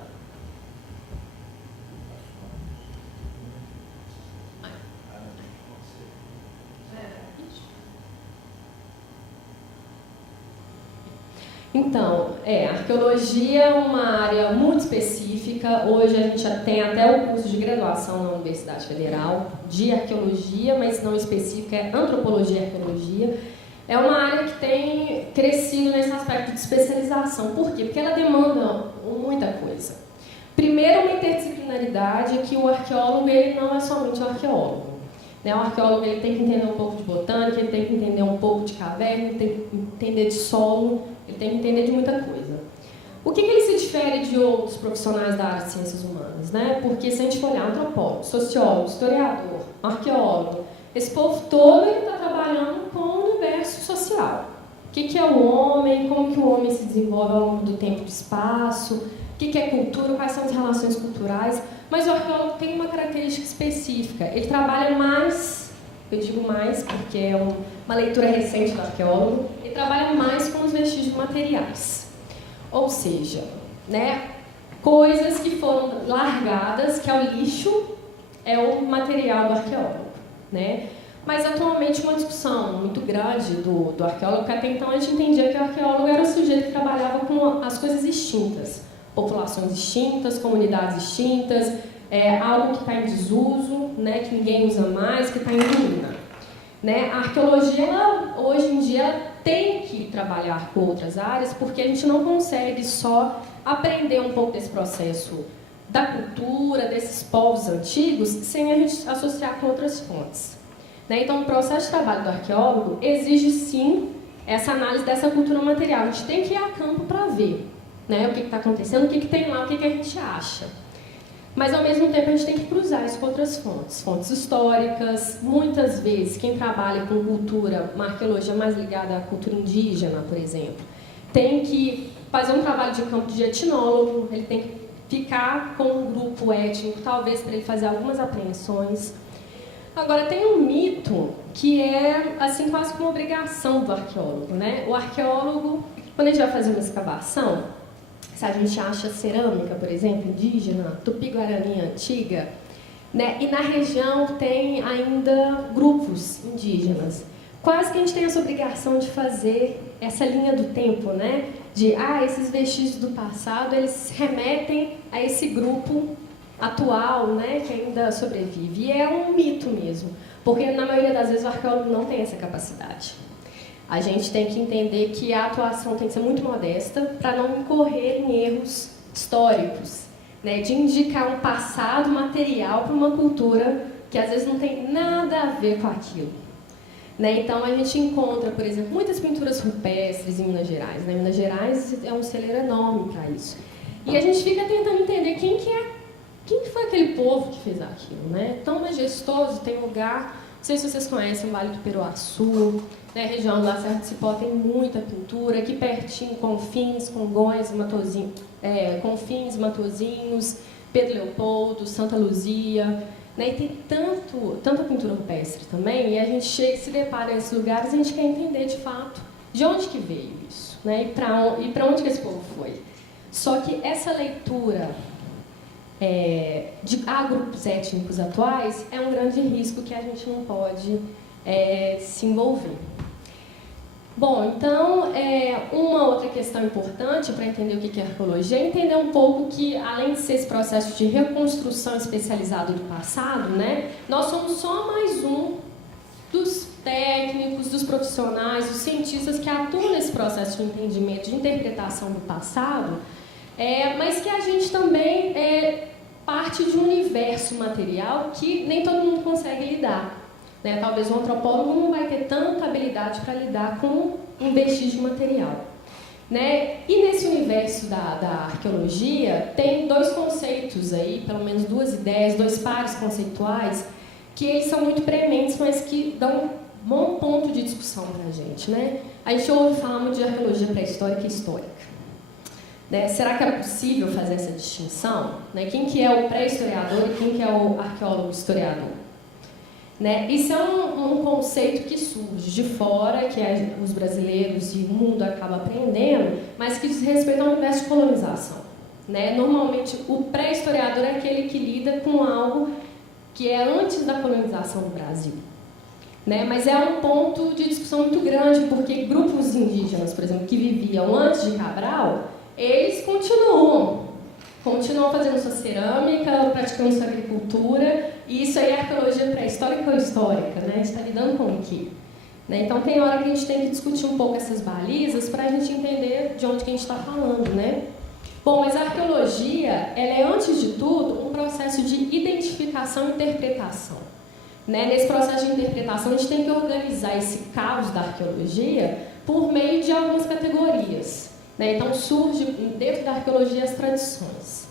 Então, a arqueologia é uma área muito específica. Hoje a gente já tem até o curso de graduação na Universidade Federal de arqueologia, mas não específica, é antropologia e arqueologia. É uma área que tem crescido nesse aspecto de especialização. Por quê? Porque ela demanda muita coisa. Primeiro, uma interdisciplinaridade, que o arqueólogo ele não é somente o arqueólogo. O arqueólogo ele tem que entender um pouco de botânica, ele tem que entender um pouco de caverna, ele tem que entender de solo, ele tem que entender de muita coisa. O que ele se difere de outros profissionais da área de ciências humanas? Né? Porque se a gente for olhar antropólogo, sociólogo, historiador, arqueólogo, esse povo todo está trabalhando com o universo social. O que é o homem, como que o homem se desenvolve ao longo do tempo e do espaço, o que é cultura, quais são as relações culturais. Mas o arqueólogo tem uma característica específica. Ele trabalha mais, eu digo mais porque é uma leitura recente do arqueólogo, ele trabalha mais com os vestígios materiais. Ou seja, né, coisas que foram largadas, que é o lixo, é o material do arqueólogo. Né? Mas atualmente uma discussão muito grande do arqueólogo, porque até então a gente entendia que o arqueólogo era o sujeito que trabalhava com as coisas extintas. Populações extintas, comunidades extintas, algo que está em desuso, né, que ninguém usa mais, que está em ruína. Né? A arqueologia, hoje em dia, tem que trabalhar com outras áreas, porque a gente não consegue só aprender um pouco desse processo da cultura, desses povos antigos, sem a gente associar com outras fontes. Né? Então, o processo de trabalho do arqueólogo exige, sim, essa análise dessa cultura material. A gente tem que ir a campo para ver. Né, o que está acontecendo, o que tem lá, o que a gente acha. Mas, ao mesmo tempo, a gente tem que cruzar isso com outras fontes. Fontes históricas, muitas vezes, quem trabalha com cultura, uma arqueologia mais ligada à cultura indígena, por exemplo, tem que fazer um trabalho de campo de etnólogo, ele tem que ficar com um grupo étnico, talvez para ele fazer algumas apreensões. Agora, tem um mito que é, assim, quase que uma obrigação do arqueólogo. Né? O arqueólogo, quando a gente vai fazer uma escavação, se a gente acha cerâmica, por exemplo, indígena, tupi-guarani antiga, né? E na região tem ainda grupos indígenas. Quase que a gente tem essa obrigação de fazer essa linha do tempo, né? De, esses vestígios do passado, eles remetem a esse grupo atual, né? Que ainda sobrevive. E é um mito mesmo, porque na maioria das vezes o arqueólogo não tem essa capacidade. A gente tem que entender que a atuação tem que ser muito modesta para não incorrer em erros históricos, né, de indicar um passado material para uma cultura que às vezes não tem nada a ver com aquilo. Né? Então a gente encontra, por exemplo, muitas pinturas rupestres em Minas Gerais. Né? Minas Gerais é um celeiro enorme para isso. E a gente fica tentando entender quem que foi aquele povo que fez aquilo. Né? Tão majestoso, tem lugar, não sei se vocês conhecem o Vale do Peruaçu, né? A região da Serra do Cipó tem muita pintura, aqui pertinho, Confins, Congonhas, Confins, Matozinhos, Pedro Leopoldo, Santa Luzia, né? E tem tanta pintura rupestre também, e a gente chega e se depara nesses lugares e a gente quer entender de fato de onde que veio isso, né? E para onde que esse povo foi. Só que essa leitura de grupos étnicos atuais é um grande risco que a gente não pode se envolver. Bom, então, uma outra questão importante para entender o que é arqueologia é entender um pouco que, além de ser esse processo de reconstrução especializado do passado, né, nós somos só mais um dos técnicos, dos profissionais, dos cientistas que atuam nesse processo de entendimento, de interpretação do passado, mas que a gente também parte de um universo material que nem todo mundo consegue lidar. Né? Talvez um antropólogo não vai ter tanta habilidade para lidar com um vestígio material. Né? E nesse universo da arqueologia, tem dois conceitos aí, pelo menos duas ideias, dois pares conceituais, que eles são muito prementes, mas que dão um bom ponto de discussão para a gente. Né? A gente ouve falar muito de arqueologia pré-histórica e histórica. Né? Será que é possível fazer essa distinção? Né? Quem que é o pré-historiador e quem que é o arqueólogo historiador? Né? Isso é um conceito que surge de fora, que os brasileiros e o mundo acabam aprendendo, mas que diz respeito ao universo de colonização. Né? Normalmente, o pré-historiador é aquele que lida com algo que é antes da colonização do Brasil. Né? Mas é um ponto de discussão muito grande, porque grupos indígenas, por exemplo, que viviam antes de Cabral, eles continuam fazendo sua cerâmica, praticando sua agricultura, e isso aí é arqueologia pré-histórica ou histórica, né? A gente está lidando com o quê? Né? Então tem hora que a gente tem que discutir um pouco essas balizas para a gente entender de onde que a gente está falando, né? Bom, mas a arqueologia, ela é, antes de tudo, um processo de identificação e interpretação. Né? Nesse processo de interpretação, a gente tem que organizar esse caos da arqueologia por meio de algumas categorias. Né? Então, surge dentro da arqueologia as tradições.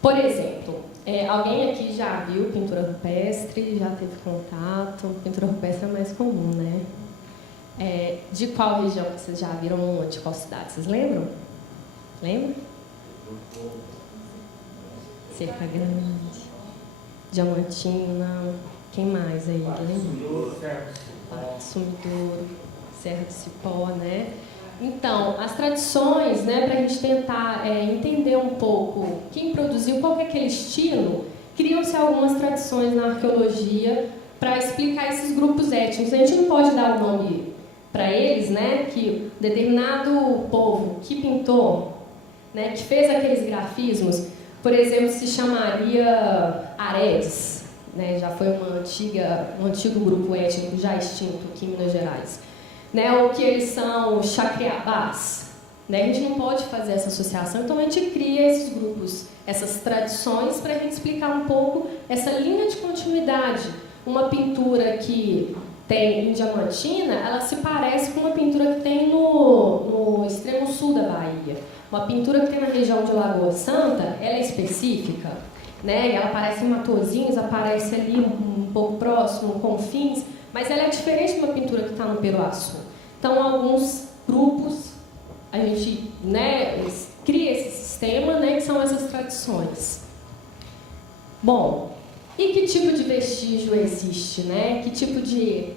Por exemplo, alguém aqui já viu pintura rupestre, já teve contato? Pintura rupestre é mais comum, né? De qual região vocês já viram onde? Qual cidade? Vocês lembram? Lembra? Cerca Grande, Diamantina, quem mais aí? Sumidouro, Serra do Cipó, né? Então, as tradições, né, para a gente tentar entender um pouco quem produziu, qual que é aquele estilo, criam-se algumas tradições na arqueologia para explicar esses grupos étnicos. A gente não pode dar o nome para eles, né, que determinado povo que pintou, né, que fez aqueles grafismos, por exemplo, se chamaria Aredes, né, já foi um antigo grupo étnico já extinto aqui em Minas Gerais. Né, ou que eles são Chacriabás. Né? A gente não pode fazer essa associação, então a gente cria esses grupos, essas tradições, para a gente explicar um pouco essa linha de continuidade. Uma pintura que tem em Diamantina, ela se parece com uma pintura que tem no extremo sul da Bahia. Uma pintura que tem na região de Lagoa Santa, ela é específica, né? E ela aparece em Matozinhos, aparece ali um pouco próximo, Confins, mas ela é diferente de uma pintura que está no Peruaçu. Então, alguns grupos, a gente, né, cria esse sistema, né, que são essas tradições. Bom, e que tipo de vestígio existe? Né? Que tipo de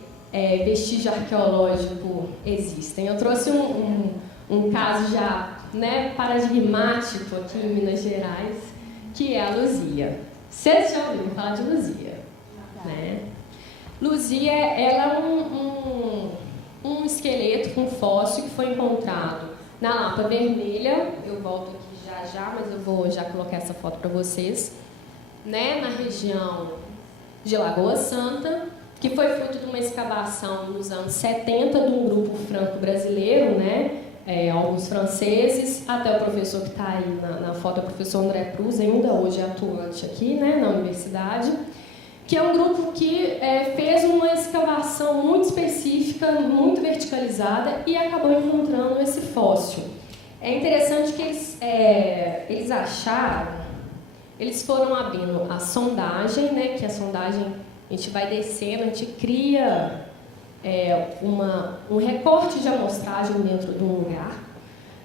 vestígio arqueológico existem? Eu trouxe um caso já, né, paradigmático aqui em Minas Gerais, que é a Luzia. Vocês já ouviram falar de Luzia? Né? Luzia, ela é um esqueleto, um fóssil que foi encontrado na Lapa Vermelha. Eu volto aqui já, mas eu vou já colocar essa foto para vocês. Né? Na região de Lagoa Santa. que foi fruto de uma escavação nos anos 70 de um grupo franco-brasileiro, né? Alguns franceses, até o professor que está aí na foto, o professor André Cruz, ainda hoje é atuante aqui, né, na universidade, que é um grupo que fez uma escavação muito específica, muito verticalizada e acabou encontrando esse fóssil. É interessante que eles acharam, eles foram abrindo a sondagem, né, que a sondagem a gente vai descendo, a gente cria um recorte de amostragem dentro de um lugar,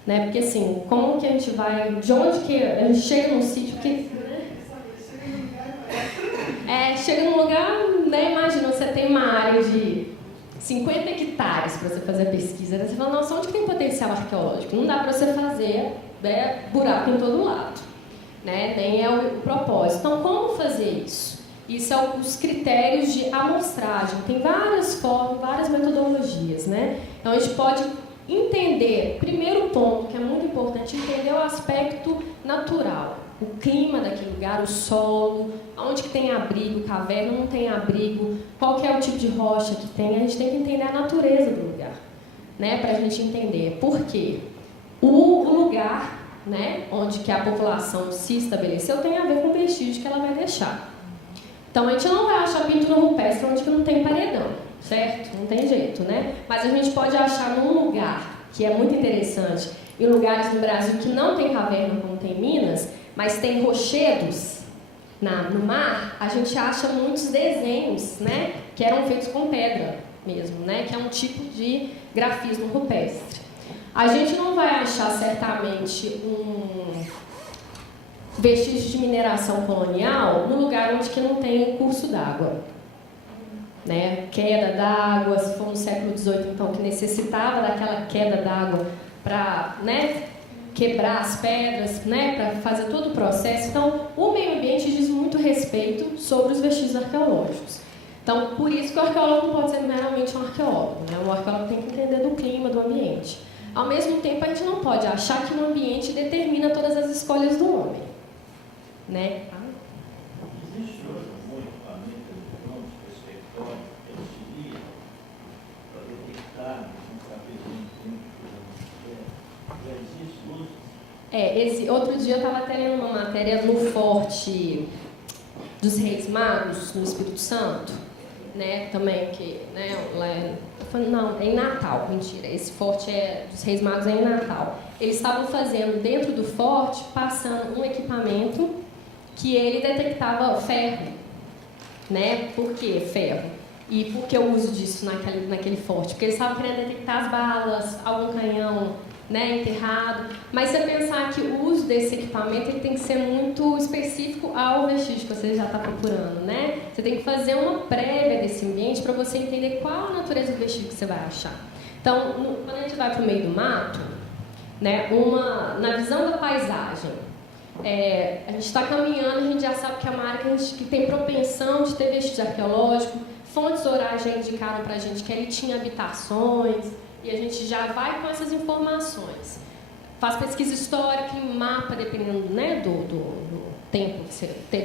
né, porque assim, como que a gente vai, de onde que a gente chega num sítio que... chega num lugar, né, imagina, você tem uma área de 50 hectares para você fazer a pesquisa, né? Você fala, nossa, onde que tem potencial arqueológico? Não dá para você fazer buraco em todo lado, né? Nem é o propósito. Então, como fazer isso? Isso é os critérios de amostragem. Tem várias formas, várias metodologias, né? Então, a gente pode entender, primeiro ponto, que é muito importante, entender o aspecto natural. O clima daquele lugar, o solo, onde que tem abrigo, caverna, não tem abrigo, qual que é o tipo de rocha que tem, a gente tem que entender a natureza do lugar, né, para a gente entender. Por quê? O lugar, né, onde que a população se estabeleceu tem a ver com o vestígio que ela vai deixar. Então, a gente não vai achar pintura rupestre onde que não tem paredão, certo? Não tem jeito, né? Mas a gente pode achar num lugar que é muito interessante, em lugares no Brasil que não tem caverna, como tem Minas, mas tem rochedos no mar, a gente acha muitos desenhos, né, que eram feitos com pedra mesmo, né, que é um tipo de grafismo rupestre. A gente não vai achar certamente um vestígio de mineração colonial no lugar onde que não tem curso d'água, né, queda d'água, se for no século XVIII, então, que necessitava daquela queda d'água para, né, quebrar as pedras, né, para fazer todo o processo. Então, o meio ambiente diz muito respeito sobre os vestígios arqueológicos. Então, por isso que o arqueólogo não pode ser meramente um arqueólogo, né? O arqueólogo tem que entender do clima, do ambiente. Ao mesmo tempo, a gente não pode achar que o ambiente determina todas as escolhas do homem, né? Existe hoje algum equipamento eletrônico, espectrónico, que auxilia para detectar um cabelinho já existe uso? Outro dia eu estava até lendo uma matéria no Forte dos Reis Magos, no Espírito Santo, né, também, que, né, não, é em Natal, mentira, esse forte dos Reis Magos é em Natal. Eles estavam fazendo dentro do forte, passando um equipamento que ele detectava ferro, né, por que ferro? E por que o uso disso naquele forte? Porque eles estavam querendo detectar as balas, algum canhão, né, enterrado, mas você pensar que o uso desse equipamento ele tem que ser muito específico ao vestígio que você já está procurando, né? Você tem que fazer uma prévia desse ambiente para você entender qual a natureza do vestígio que você vai achar. Então, quando a gente vai para o meio do mato, né, na visão da paisagem, a gente está caminhando, a gente já sabe que é uma área que tem propensão de ter vestígio arqueológico, fontes orais já indicaram para a gente que ele tinha habitações, e a gente já vai com essas informações. Faz pesquisa histórica e mapa, dependendo, né, do tempo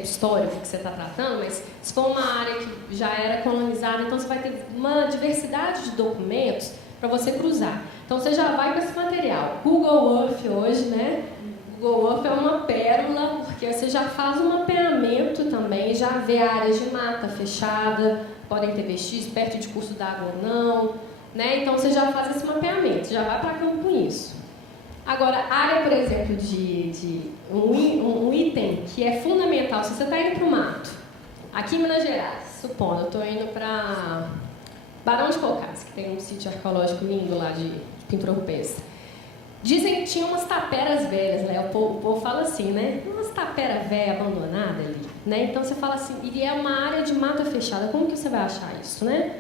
histórico que você está tratando, mas se for uma área que já era colonizada, então você vai ter uma diversidade de documentos para você cruzar. Então você já vai com esse material. Google Earth hoje, né? Google Earth é uma pérola, porque você já faz um mapeamento também, já vê áreas de mata fechada, podem ter vestígios perto de curso d'água ou não. Né? Então, você já faz esse mapeamento, já vai para campo com isso. Agora, a área, por exemplo, de um item que é fundamental, se você está indo para o mato, aqui em Minas Gerais, supondo, eu estou indo para Barão de Cocais, que tem um sítio arqueológico lindo lá de pintura rupestre. Dizem que tinha umas taperas velhas, né? O povo fala assim, né? Umas taperas velhas abandonadas ali, né? Então, você fala assim, e é uma área de mata fechada, como que você vai achar isso, né?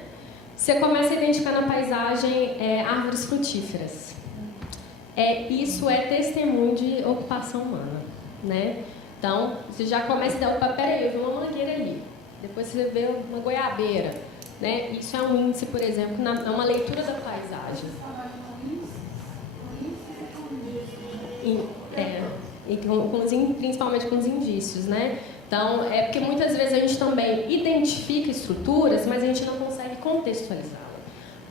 Você começa a identificar na paisagem árvores frutíferas. Isso é testemunho de ocupação humana, né? Então, você já começa a dizer, opa, peraí, eu vi uma mangueira ali. Depois você vê uma goiabeira, né? Isso é um índice, por exemplo, é uma leitura da paisagem. Principalmente com os indícios, né? Então, é porque muitas vezes a gente também identifica estruturas, mas a gente não consegue contextualizá-las.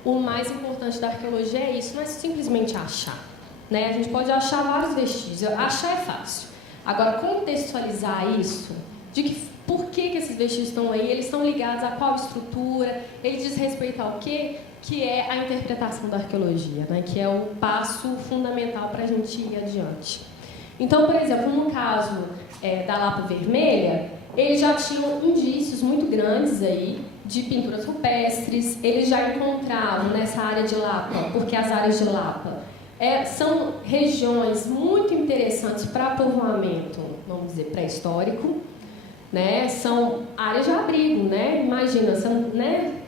O mais importante da arqueologia é isso, não é simplesmente achar. Né? A gente pode achar vários vestígios, achar é fácil. Agora, contextualizar isso, de que, por que esses vestígios estão aí, eles estão ligados a qual estrutura, ele diz respeito ao quê? Que é a interpretação da arqueologia, né? Que é o passo fundamental para a gente ir adiante. Então, por exemplo, no caso da Lapa Vermelha, eles já tinham indícios muito grandes aí de pinturas rupestres, eles já encontravam nessa área de Lapa, porque as áreas de Lapa são regiões muito interessantes para povoamento, vamos dizer, pré-histórico, né? São áreas de abrigo, né? Imagina,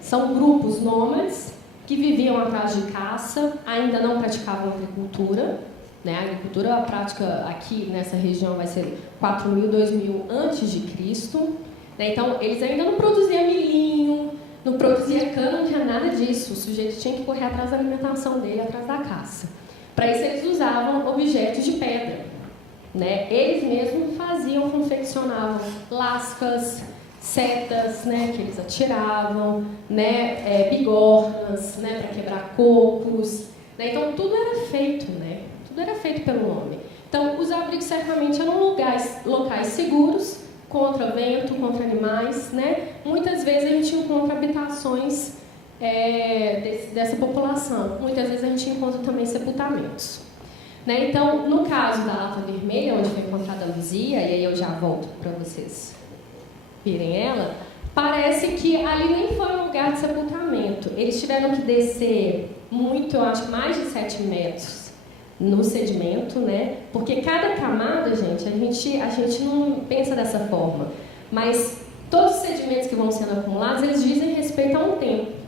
são grupos nômades que viviam atrás de caça, ainda não praticavam agricultura, né? A agricultura, a prática aqui nessa região vai ser 4.000, 2.000 antes de Cristo, né? Então, eles ainda não produziam milhinho, não produzia cana, não tinha nada disso. O sujeito tinha que correr atrás da alimentação dele, atrás da caça. Para isso, eles usavam objetos de pedra, né? Eles mesmos faziam, confeccionavam lascas, setas, né, que eles atiravam, né, bigornas, né, para quebrar cocos, né? Então tudo era feito, né? Tudo era feito pelo homem. Então os abrigos certamente eram locais seguros contra vento, contra animais, né? Muitas vezes a gente encontra habitações dessa população. Muitas vezes a gente encontra também sepultamentos. Né? Então, no caso da Lapa Vermelha, onde foi encontrada a Luzia, e aí eu já volto para vocês verem ela, parece que ali nem foi um lugar de sepultamento. Eles tiveram que descer muito, eu acho, mais de 7 metros no sedimento, né? Porque cada camada, gente, a gente não pensa dessa forma, mas todos os sedimentos que vão sendo acumulados, eles dizem respeito a um tempo.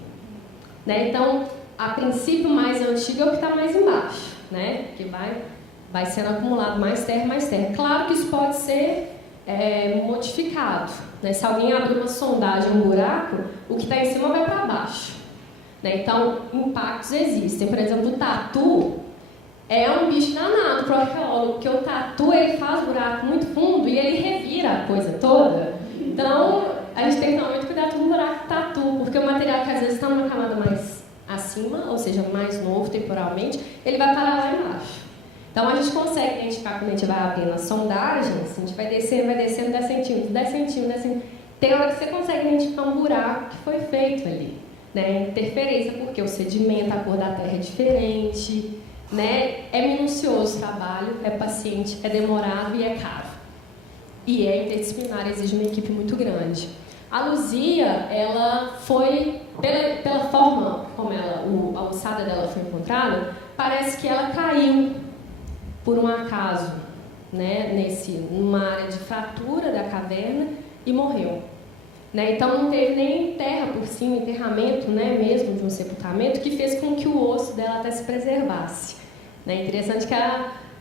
Né? Então, a princípio mais antigo é o que está mais embaixo, né? Que vai sendo acumulado mais terra, mais terra. Claro que isso pode ser modificado, né? Se alguém abrir uma sondagem, um buraco, o que está em cima vai para baixo, né? Então, impactos existem. Por exemplo, o tatu é um bicho danado para o arqueólogo, porque o tatu ele faz buraco muito fundo e ele revira a coisa toda. Então, a gente tem que tomar muito cuidado com o buraco do tatu, porque o material que às vezes está numa camada mais acima, ou seja, mais novo temporalmente, ele vai parar lá embaixo. Então, a gente consegue identificar quando a gente vai abrindo as sondagens, a gente vai descendo 10 centímetros, 10 centímetros, 10 centímetros. Tem hora que você consegue identificar um buraco que foi feito ali, né? Interferência, porque o sedimento, a cor da terra é diferente, né? É minucioso o trabalho, é paciente, é demorado e é caro. E é interdisciplinar, exige uma equipe muito grande. A Luzia, ela foi, pela forma como a ossada dela foi encontrada, parece que ela caiu por um acaso, né, numa área de fratura da caverna e morreu. Né? Então não teve nem terra por cima, enterramento, né, mesmo de um sepultamento, que fez com que o osso dela até se preservasse. Né? Interessante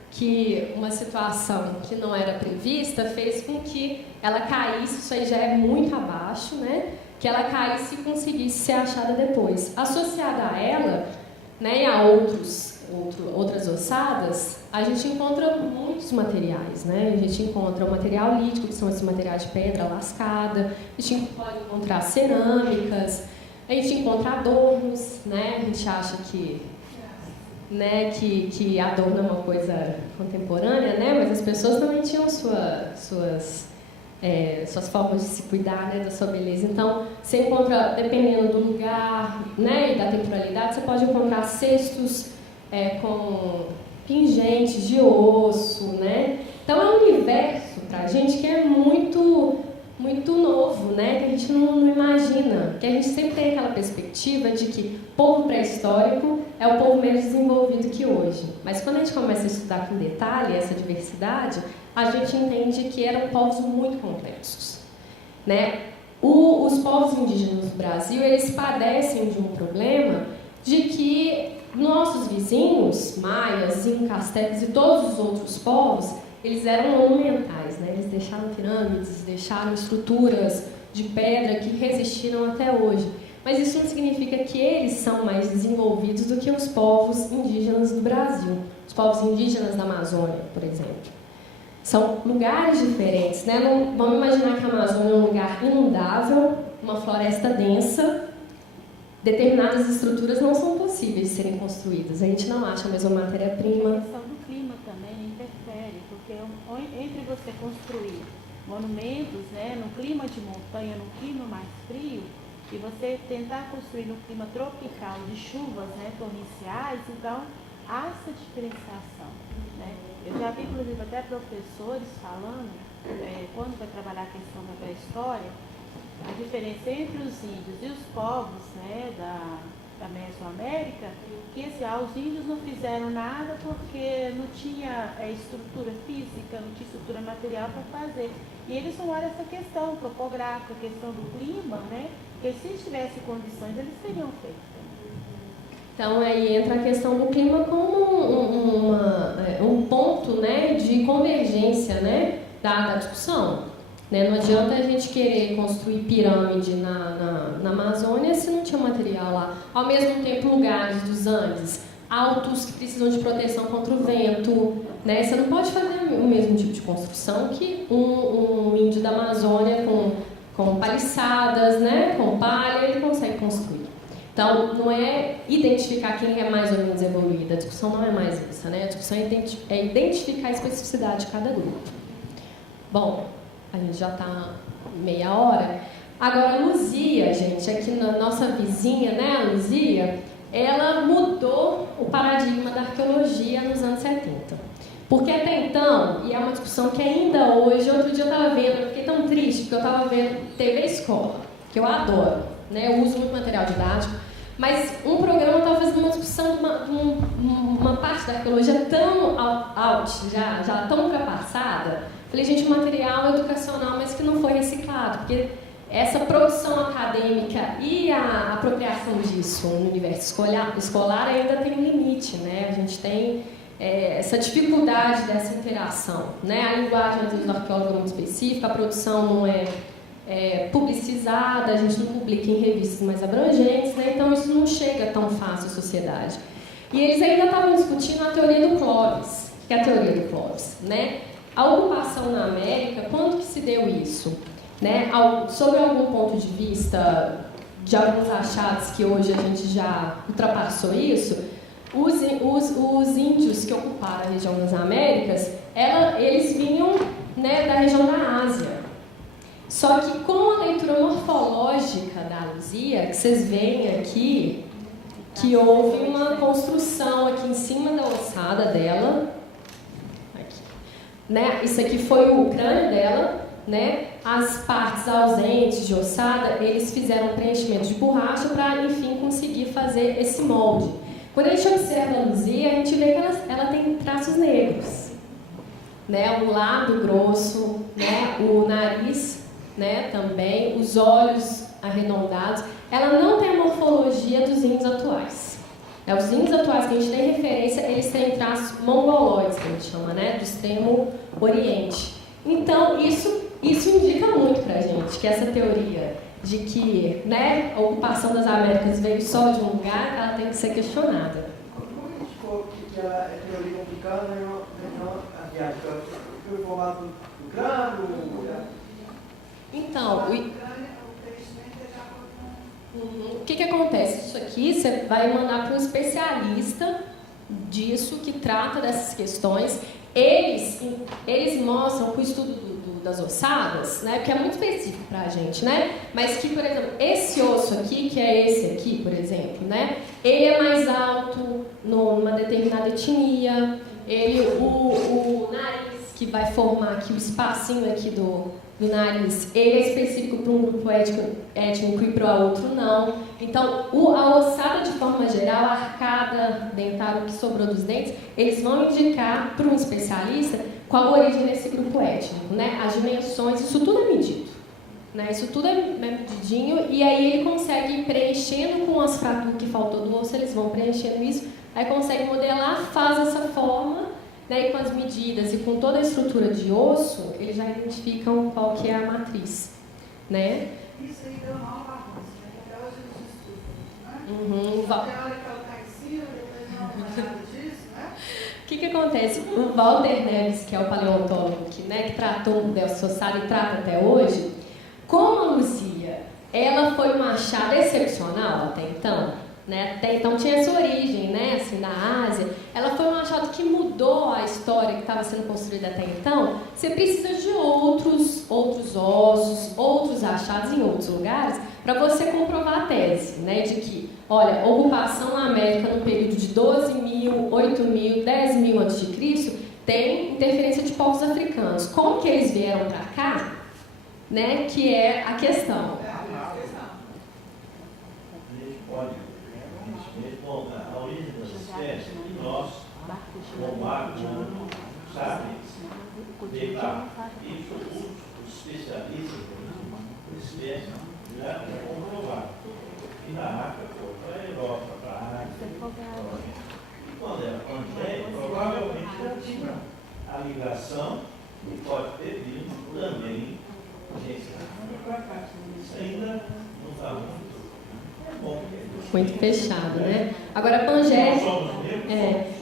que uma situação que não era prevista fez com que ela caísse, isso aí já é muito abaixo, né? Que ela caísse e conseguisse ser achada depois. Associada a ela, né, e a outras ossadas, a gente encontra muitos materiais, né? A gente encontra o material lítico, que são esses materiais de pedra lascada, a gente pode encontrar cerâmicas, a gente encontra adornos, né? A gente acha que adorno é uma coisa contemporânea, né? Mas as pessoas também tinham suas formas de se cuidar, né, da sua beleza. Então, você encontra, dependendo do lugar, né, e da temporalidade, você pode encontrar cestos com pingentes de osso, né? Então, é um universo para a gente que é muito, muito novo, né? Que a gente não imagina. Que a gente sempre tem aquela perspectiva de que povo pré-histórico é o povo menos desenvolvido que hoje. Mas quando a gente começa a estudar com detalhe essa diversidade, a gente entende que eram povos muito complexos, né? Os povos indígenas do Brasil, eles padecem de um problema de que nossos vizinhos, maias, incas, astecas e todos os outros povos, eles eram monumentais, né? Eles deixaram pirâmides, deixaram estruturas de pedra que resistiram até hoje. Mas isso não significa que eles são mais desenvolvidos do que os povos indígenas do Brasil, os povos indígenas da Amazônia, por exemplo. São lugares diferentes, né? Não, vamos imaginar que a Amazônia é um lugar inundável, uma floresta densa. Determinadas estruturas não são possíveis de serem construídas. A gente não acha a mesma matéria-prima. A questão do clima também interfere, porque entre você construir monumentos, né, no clima de montanha, no clima mais frio, e você tentar construir no clima tropical de chuvas, né, torrenciais, então há essa diferenciação, né? Eu já vi, inclusive, até professores falando, quando vai trabalhar a questão da pré-história, a diferença entre os índios e os povos, né, da Mesoamérica, que os índios não fizeram nada porque não tinha estrutura física, não tinha estrutura material para fazer. E eles não olham essa questão topográfica, a questão do clima, né? Porque se tivesse condições, eles teriam feito. Então, aí entra a questão do clima como um ponto, né, de convergência, né, da discussão. Né? Não adianta a gente querer construir pirâmide na Amazônia se não tinha material lá. Ao mesmo tempo, lugares dos Andes altos que precisam de proteção contra o vento. Né? Você não pode fazer o mesmo tipo de construção que um índio da Amazônia com paliçadas, né, com palha, ele consegue construir. Então, não é identificar quem é mais ou menos evoluído, a discussão não é mais isso, né? A discussão é identificar a especificidade de cada grupo. Bom, a gente já está meia hora. Agora, a Luzia, gente, aqui na nossa vizinha, né, a Luzia, ela mudou o paradigma da arqueologia nos anos 70. Porque até então, e é uma discussão que ainda hoje, outro dia eu estava vendo, eu fiquei tão triste, porque eu estava vendo TV Escola, que eu adoro, né? Eu uso muito material didático, mas um programa estava fazendo uma discussão de uma parte da arqueologia tão out, já tão ultrapassada. Falei, gente, material educacional, mas que não foi reciclado, porque essa produção acadêmica e a apropriação disso no universo escolar ainda tem um limite, né? A gente tem essa dificuldade dessa interação, né? A linguagem, às vezes, do arqueólogo é muito específica, a produção não é publicizada, a gente não publica em revistas mais abrangentes, né? Então isso não chega tão fácil à sociedade. E eles ainda estavam discutindo a teoria do Clovis. O que é a teoria do Clovis, né? A ocupação na América, quando que se deu isso? Né? Sob algum ponto de vista de alguns achados que hoje a gente já ultrapassou isso, os índios que ocuparam a região das Américas, eles vinham, né, da região da Ásia. Só que com a leitura morfológica da Luzia, que vocês veem aqui, que houve uma construção aqui em cima da ossada dela, aqui, né? Isso aqui foi o crânio dela, né? As partes ausentes de ossada, eles fizeram preenchimento de borracha para, enfim, conseguir fazer esse molde. Quando a gente observa a Luzia, a gente vê que ela tem traços negros, né? O lábio grosso, né? O nariz, né? Também, os olhos arredondados. Ela não tem a morfologia dos índios atuais. Os índios atuais que a gente tem referência, eles têm traços mongoloides, que a gente chama, né? Do extremo oriente. Então, isso indica muito pra gente que essa teoria de que, né, a ocupação das Américas veio só de um lugar, ela tem que ser questionada. Como a gente falou que ela é teoria complicada, não asiática? Foi formado no crânio? Então, o que acontece? Isso aqui você vai mandar para um especialista disso, que trata dessas questões. Eles mostram com o estudo das ossadas, né, que é muito específico para a gente, né, mas que, por exemplo, esse osso aqui, que é esse aqui, por exemplo, né, ele é mais alto numa determinada etnia, o nariz que vai formar aqui o espacinho aqui do nariz, ele é específico para um grupo étnico e para outro não. Então, a ossada de forma geral, a arcada dentária, o que sobrou dos dentes, eles vão indicar para um especialista qual a origem desse grupo étnico, né? As dimensões, isso tudo é medido, né? Isso tudo é medidinho e aí ele consegue ir preenchendo com as fraturas que faltou do osso, eles vão preenchendo isso, aí consegue modelar, faz essa forma, né, e com as medidas e com toda a estrutura de osso, eles já identificam qual que é a matriz, né? Isso aí deu uma aula bagunça, né? Até hoje eles estudam, né? A teórica está em cima, depois não é nada disso, né? O que acontece? O Walter Neves, que é o paleontólogo que tratou o Delcio Sossada e trata até hoje, como a Luzia, ela foi um achado excepcional até então, né? Até então tinha essa origem, né? Assim, na Ásia. Ela foi um achado que mudou a história que estava sendo construída até então. Você precisa de outros ossos, outros achados em outros lugares para você comprovar a tese, né? De que, olha, ocupação na América no período de 12.000, 8.000, 10.000 a.C. tem interferência de povos africanos. Como que eles vieram para cá, né? Que é a questão. Bom, a origem das espécies, e nós, como agro, sabe, isso os especialistas da espécie já comprovaram. E na África foi para a Europa, para a Ásia. E quando era Pangeia, provavelmente já tinha a ligação e pode ter vindo também gente para cá. Isso ainda não está muito fechado, né? Agora, a Pangeia,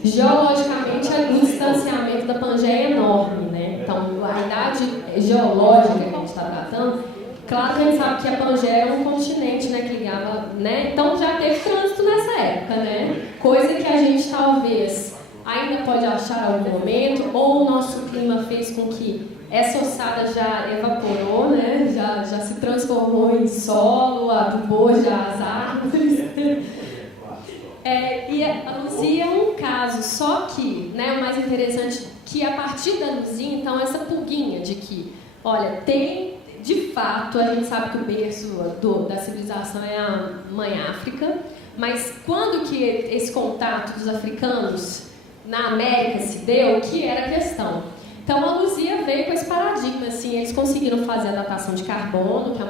geologicamente, o distanciamento da Pangeia é enorme, né? Então, a idade geológica que a gente está tratando, claro que a gente sabe que a Pangeia era um continente, né, que ligava, né? Então, já teve trânsito nessa época, né? Coisa que a gente, talvez, ainda pode achar em algum momento, ou o nosso clima fez com que essa ossada já evaporou, né? Já se transformou em solo, adubou já as árvores. E a Luzia é um caso, só que, né, o mais interessante, que a partir da Luzia, então, essa pulguinha de que, olha, tem, de fato, a gente sabe que o berço da civilização é a Mãe África, mas quando que esse contato dos africanos na América se deu, que era a questão? Então, a Luzia veio com esse paradigma, assim, eles conseguiram fazer a datação de carbono, que é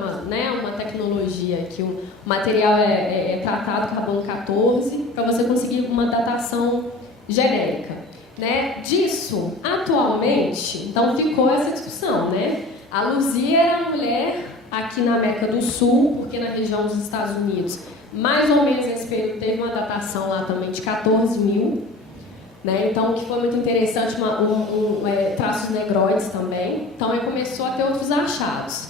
uma tecnologia que o material é tratado carbono 14, para você conseguir uma datação genérica, né? Disso, atualmente, então ficou essa discussão, né? A Luzia era uma mulher aqui na América do Sul, porque na região dos Estados Unidos, mais ou menos nesse período, teve uma datação lá também de 14.000, né? Então, o que foi muito interessante, traços negroides também. Então, aí começou a ter outros achados.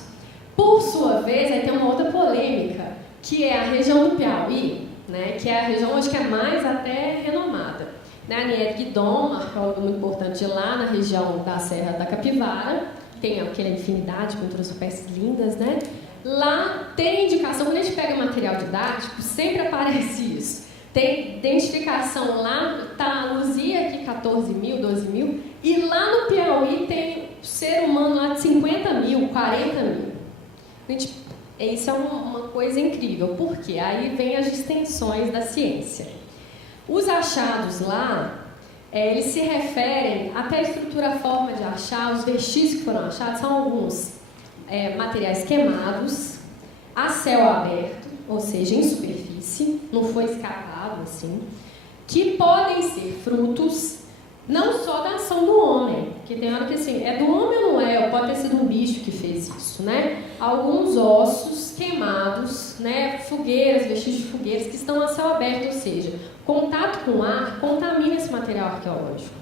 Por sua vez, aí tem uma outra polêmica, que é a região do Piauí, né? Que é a região hoje que é mais até renomada. Né? A Niede Guidon, uma arqueóloga muito importante de lá, na região da Serra da Capivara, tem aquela infinidade de pinturas rupestres lindas, né? Lá tem indicação, quando a gente pega material didático, sempre aparece isso. Tem identificação lá, tá a Luzia aqui, 14.000, 12.000, e lá no Piauí tem ser humano lá de 50.000, 40.000. Gente, isso é uma coisa incrível, porque aí vem as distinções da ciência. Os achados lá, eles se referem até a estrutura, a forma de achar, os vestígios que foram achados são alguns materiais queimados, a céu aberto, ou seja, em superfície, não foi escavado assim, que podem ser frutos não só da ação do homem, porque tem hora que assim, é do homem ou não é, ou pode ter sido um bicho que fez isso, né? Alguns ossos queimados, né? Fogueiras, vestígios de fogueiras que estão a céu aberto, ou seja, contato com o ar contamina esse material arqueológico.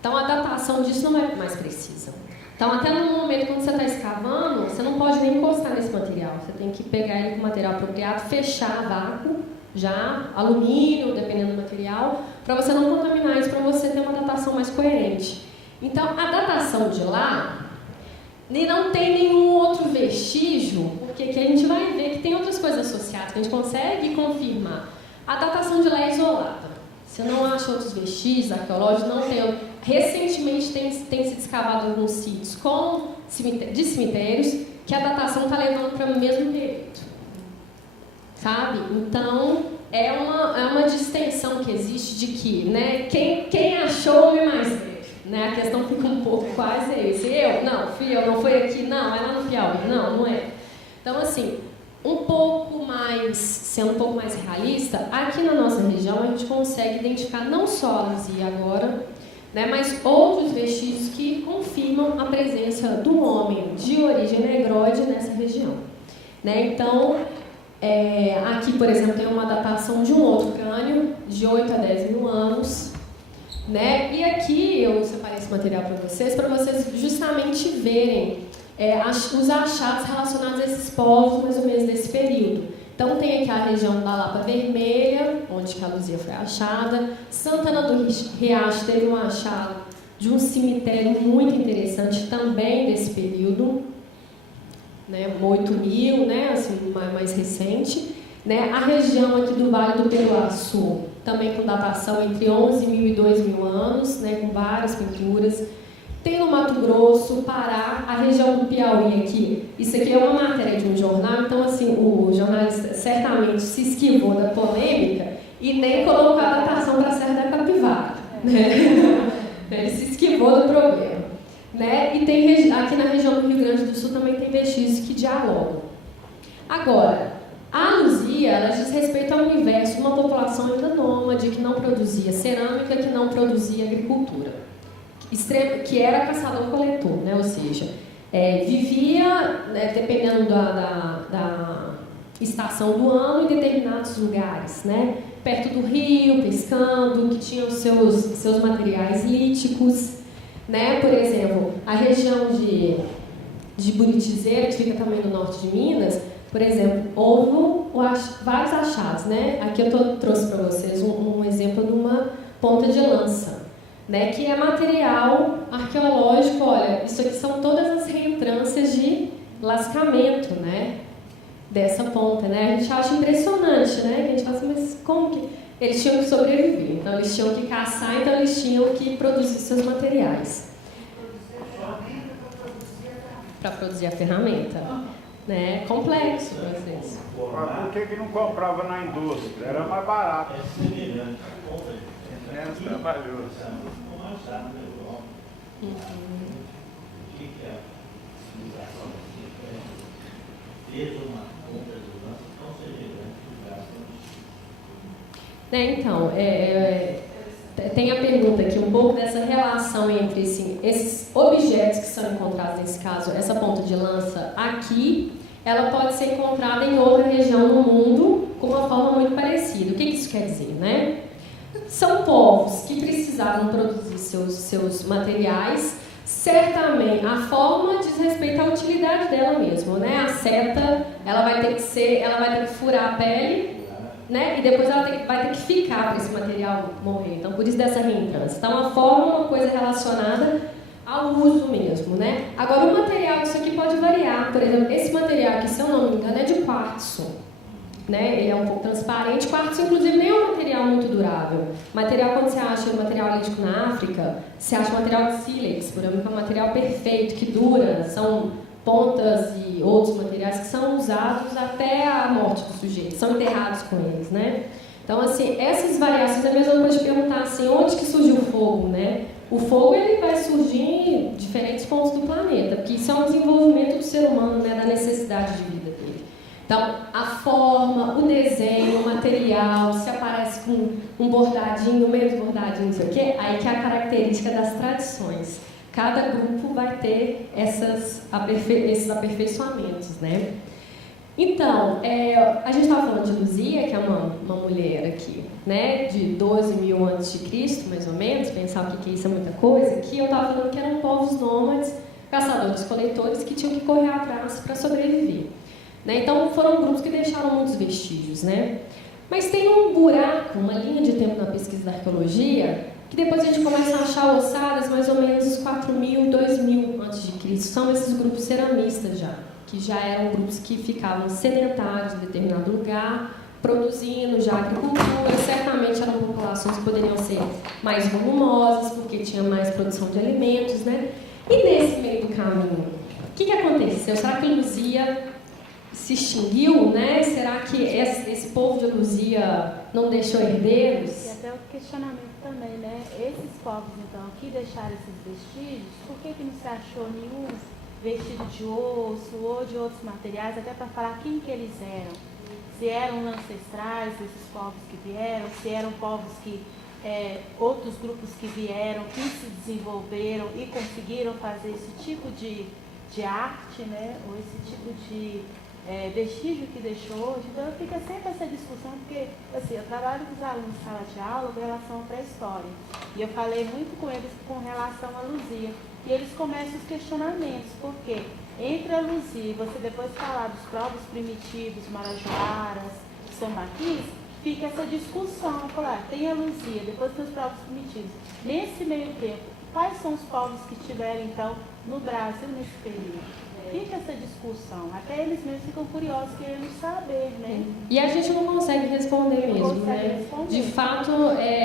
Então a datação disso não é mais precisa. Então, até no momento quando você está escavando, você não pode nem encostar nesse material. Você tem que pegar ele com material apropriado, fechar vácuo, já, alumínio, dependendo do material, para você não contaminar isso, para você ter uma datação mais coerente. Então, a datação de lá não tem nenhum outro vestígio, porque aqui a gente vai ver que tem outras coisas associadas, que a gente consegue confirmar. A datação de lá é isolada. Você não acha outros vestígios arqueológicos, não tem. Recentemente tem sido escavado alguns sítios de cemitérios que a datação está levando para o mesmo período. Sabe? Então, é uma distensão que existe de que, né, quem achou é mais velho. Né? A questão fica um pouco quase esse. Não, fui eu, não foi aqui, não, é lá no Piauí. Não é. Então, assim, sendo um pouco mais realista, aqui na nossa região a gente consegue identificar não só a Luzia agora, né, mas outros vestígios que confirmam a presença do homem de origem negroide nessa região. Né? Então, aqui, por exemplo, tem uma datação de um outro crânio de 8 a 10 mil anos. Né? E aqui esse material para vocês justamente verem os achados relacionados a esses povos, mais ou menos, desse período. Então, tem aqui a região da Lapa Vermelha, onde que a Luzia foi achada. Santana do Riacho teve um achado de um cemitério muito interessante, também desse período, né, 8.000, né, assim, mais recente. Né, a região aqui do Vale do Peruaçu, também com datação entre 11.000 e 2.000 anos, né, com várias pinturas. Tem no Mato Grosso, Pará, a região do Piauí aqui. Isso aqui é uma matéria de um jornal, então assim, o jornalista certamente se esquivou da polêmica e nem colocou a datação para a Serra da Capivara. Né? Ele se esquivou do problema. Né? E tem aqui na região do Rio Grande do Sul também tem vestígios que dialogam. Agora, a Luzia, ela diz respeito ao universo de uma população ainda nômade, que não produzia cerâmica, que não produzia agricultura, que era caçador-coletor, né? Ou seja, vivia, né, dependendo da estação do ano, em determinados lugares, né? Perto do rio, pescando, que tinham seus materiais líticos, né? Por exemplo, a região de Buritizeira, que fica também no norte de Minas, por exemplo, houve vários achados, né? Aqui eu trouxe para vocês um exemplo de uma ponta de lança, né? Que é material arqueológico. Olha, isso aqui são todas as reentrâncias de lascamento, né? Dessa ponta, né? A gente acha impressionante, né? A gente fala assim, mas como que... Eles tinham que sobreviver, então eles tinham que caçar, então eles tinham que produzir seus materiais. Para produzir a ferramenta. Né? Complexo para vocês. Por que não comprava na indústria? Era mais barato. É semelhante. Menos trabalhoso. Não achar na Europa. O que é a civilização que fez uma ponta de lança tão semelhante que gasta Então, tem a pergunta aqui, um pouco dessa relação entre esses objetos que são encontrados, nesse caso, essa ponta de lança aqui, ela pode ser encontrada em outra região do mundo com uma forma muito parecida. O que isso quer dizer, né? São povos que precisavam produzir seus materiais. Certamente, a forma diz respeito à utilidade dela mesmo, né? A seta, ela vai ter que furar a pele, né? E depois ela vai ter que ficar para esse material morrer. Então, por isso dessa reentrância. Então, a forma é uma coisa relacionada ao uso mesmo, né? Agora, o material disso aqui pode variar. Por exemplo, esse material aqui, se eu não me engano, é de quartzo, né? Ele é um pouco transparente. Quartzo, inclusive, nem é um material muito durável. Material, quando você acha um material lítico na África, você acha um material de sílex, por exemplo, que é um material perfeito, que dura, são pontas e outros materiais que são usados até a morte do sujeito, são enterrados com eles, né? Então, assim, essas variações, é a mesma coisa de perguntar assim, onde que surgiu o fogo, né? O fogo, ele vai surgir em diferentes pontos do planeta, porque isso é um desenvolvimento do ser humano, né? Da necessidade de vida dele. Então, a forma, o desenho, o material, se aparece com um bordadinho, menos bordadinho, não sei o quê, aí que é a característica das tradições. Cada grupo vai ter esses aperfeiçoamentos, né? Então, a gente estava falando de Luzia, que é uma mulher aqui, né, de 12.000 a.C., mais ou menos, pensar o que isso é muita coisa, que eu estava falando que eram povos nômades, caçadores-coletores, que tinham que correr atrás para sobreviver. Né? Então, foram grupos que deixaram muitos vestígios, né? Mas tem um buraco, uma linha de tempo na pesquisa da arqueologia, que depois a gente começa a achar ossadas mais ou menos os 4.000, 2.000 a.C. São esses grupos ceramistas já, que já eram grupos que ficavam sedentários em determinado lugar, produzindo já agricultura. Certamente eram populações que poderiam ser mais volumosas, porque tinha mais produção de alimentos, né? E nesse meio do caminho, o que aconteceu? Será que Luzia se extinguiu, né? Será que esse povo de Luzia não deixou herdeiros? E até o questionamento também, né? Esses povos, então, que deixaram esses vestígios, por que não se achou nenhum vestido de osso ou de outros materiais, até para falar quem que eles eram? Se eram ancestrais desses povos que vieram, se eram povos que, outros grupos que vieram, que se desenvolveram e conseguiram fazer esse tipo de arte, né? Ou esse tipo de vestígio que deixou hoje. Então fica sempre essa discussão, porque assim, eu trabalho com os alunos em sala de aula com relação à pré-história. E eu falei muito com eles com relação à Luzia. E eles começam os questionamentos, porque entre a Luzia e você depois falar dos povos primitivos, marajoaras, sambaquis, fica essa discussão. Falar, tem a Luzia, depois tem os povos primitivos. Nesse meio tempo, quais são os povos que tiveram, então, no Brasil nesse período? Fica essa discussão. Até eles mesmos ficam curiosos, querendo saber, né? E a gente não consegue responder mesmo, né? De fato,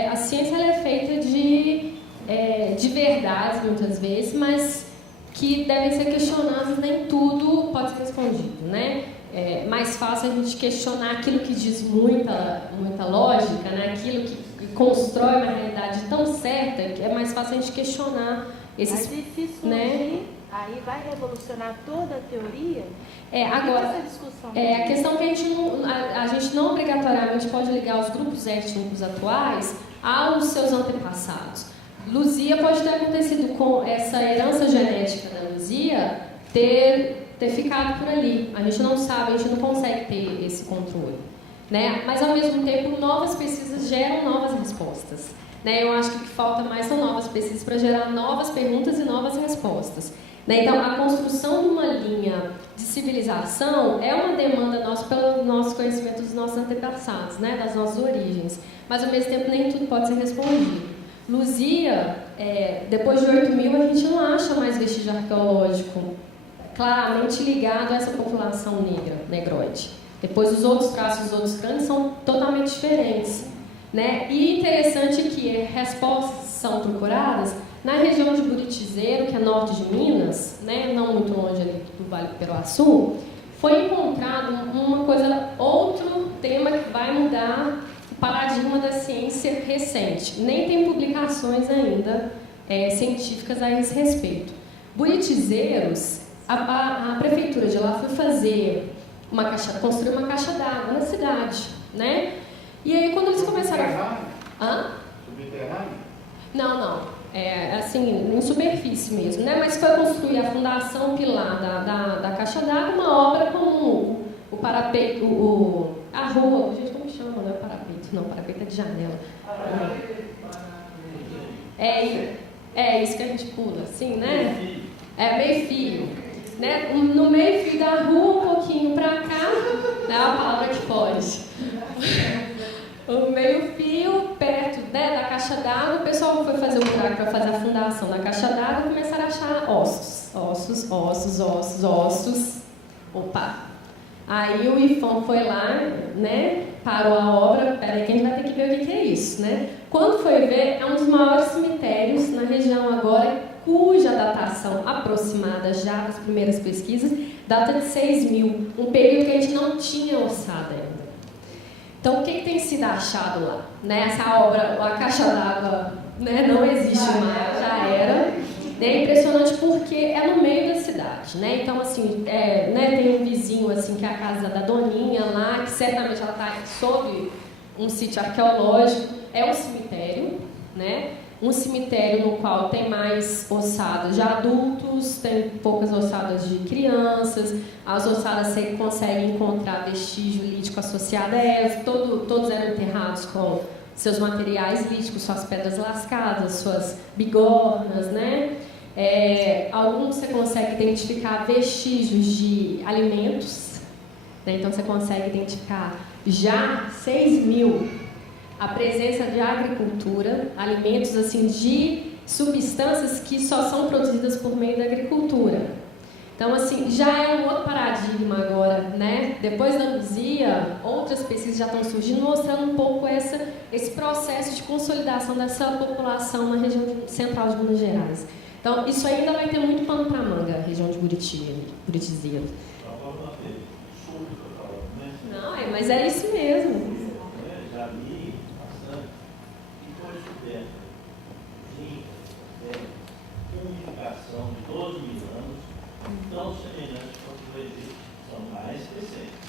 a ciência ela é feita de verdades, muitas vezes, mas que devem ser questionadas, nem tudo pode ser respondido, né? É mais fácil a gente questionar aquilo que diz muita lógica, né? Aquilo que constrói uma realidade tão certa, que é mais fácil a gente questionar esses... Mas se surgir, né? aí vai revolucionar toda a teoria? Agora, essa discussão a questão que a gente não obrigatoriamente pode ligar os grupos étnicos atuais aos seus antepassados. Luzia pode ter acontecido com essa herança genética da Luzia ter ficado por ali. A gente não sabe, a gente não consegue ter esse controle, né? Mas, ao mesmo tempo, novas pesquisas geram novas respostas, né? Eu acho que o que falta mais são novas pesquisas para gerar novas perguntas e novas respostas, né? Então, a construção de uma linha de civilização é uma demanda nossa pelo nosso conhecimento dos nossos antepassados, né? Das nossas origens. Mas, ao mesmo tempo, nem tudo pode ser respondido. Luzia, depois de 8.000, a gente não acha mais vestígio arqueológico claramente ligado a essa população negra, negroide. Depois, os outros traços, os outros crânios são totalmente diferentes, né? E interessante que respostas são procuradas na região de Buritizeiro, que é norte de Minas, né? Não muito longe ali do Vale do Peroaçu, foi encontrado outro tema que vai mudar o paradigma da ciência recente. Nem tem publicações ainda científicas a esse respeito. Buritizeiros, a prefeitura de lá foi fazer construir uma caixa d'água na cidade, né? E aí quando eles começaram Subterrâneo? Não. Assim, em superfície mesmo, né? Mas foi construir a fundação pilar da caixa d'água, uma obra com o parapeito, a rua, gente, como chama, não é parapeito? Não, parapeito é de janela. É isso que a gente pula, assim, né? É meio-fio. Né? No meio-fio da rua, um pouquinho para cá, é a palavra que foge. O meio-fio, perto da caixa d'água, o pessoal foi fazer um buraco para fazer a fundação da caixa d'água e começaram a achar ossos. Opa! Aí o IFAM foi lá, né? Parou a obra. Peraí que a gente vai ter que ver o que é isso, né? Quando foi ver, é um dos maiores cemitérios na região agora, cuja datação aproximada já das primeiras pesquisas data de 6.000, um período que a gente não tinha ossado ainda. Então, o que tem sido achado lá? Né? Essa obra, a caixa d'água, né, não existe mais, já era. É impressionante porque é no meio da cidade, né? Então, assim, né, tem um vizinho, assim, que é a casa da Doninha lá, que certamente ela está sob um sítio arqueológico. É um cemitério, né? Um cemitério no qual tem mais ossadas de adultos, tem poucas ossadas de crianças, as ossadas você consegue encontrar vestígio lítico associado a elas, todos eram enterrados com seus materiais líticos, suas pedras lascadas, suas bigornas, né? Alguns você consegue identificar vestígios de alimentos, né? Então você consegue identificar já 6.000 a presença de agricultura, alimentos assim de substâncias que só são produzidas por meio da agricultura. Então, assim, já é um outro paradigma agora, né? Depois da Luzia, outras pesquisas já estão surgindo, mostrando um pouco esse processo de consolidação dessa população na região central de Minas Gerais. Então, isso ainda vai ter muito pano para manga, a região de Buritizeiro. Não, mas é isso mesmo. Já li bastante. E foi descoberta comunicação de 12 mil anos, tão semelhante quanto o Egito, são mais recentes.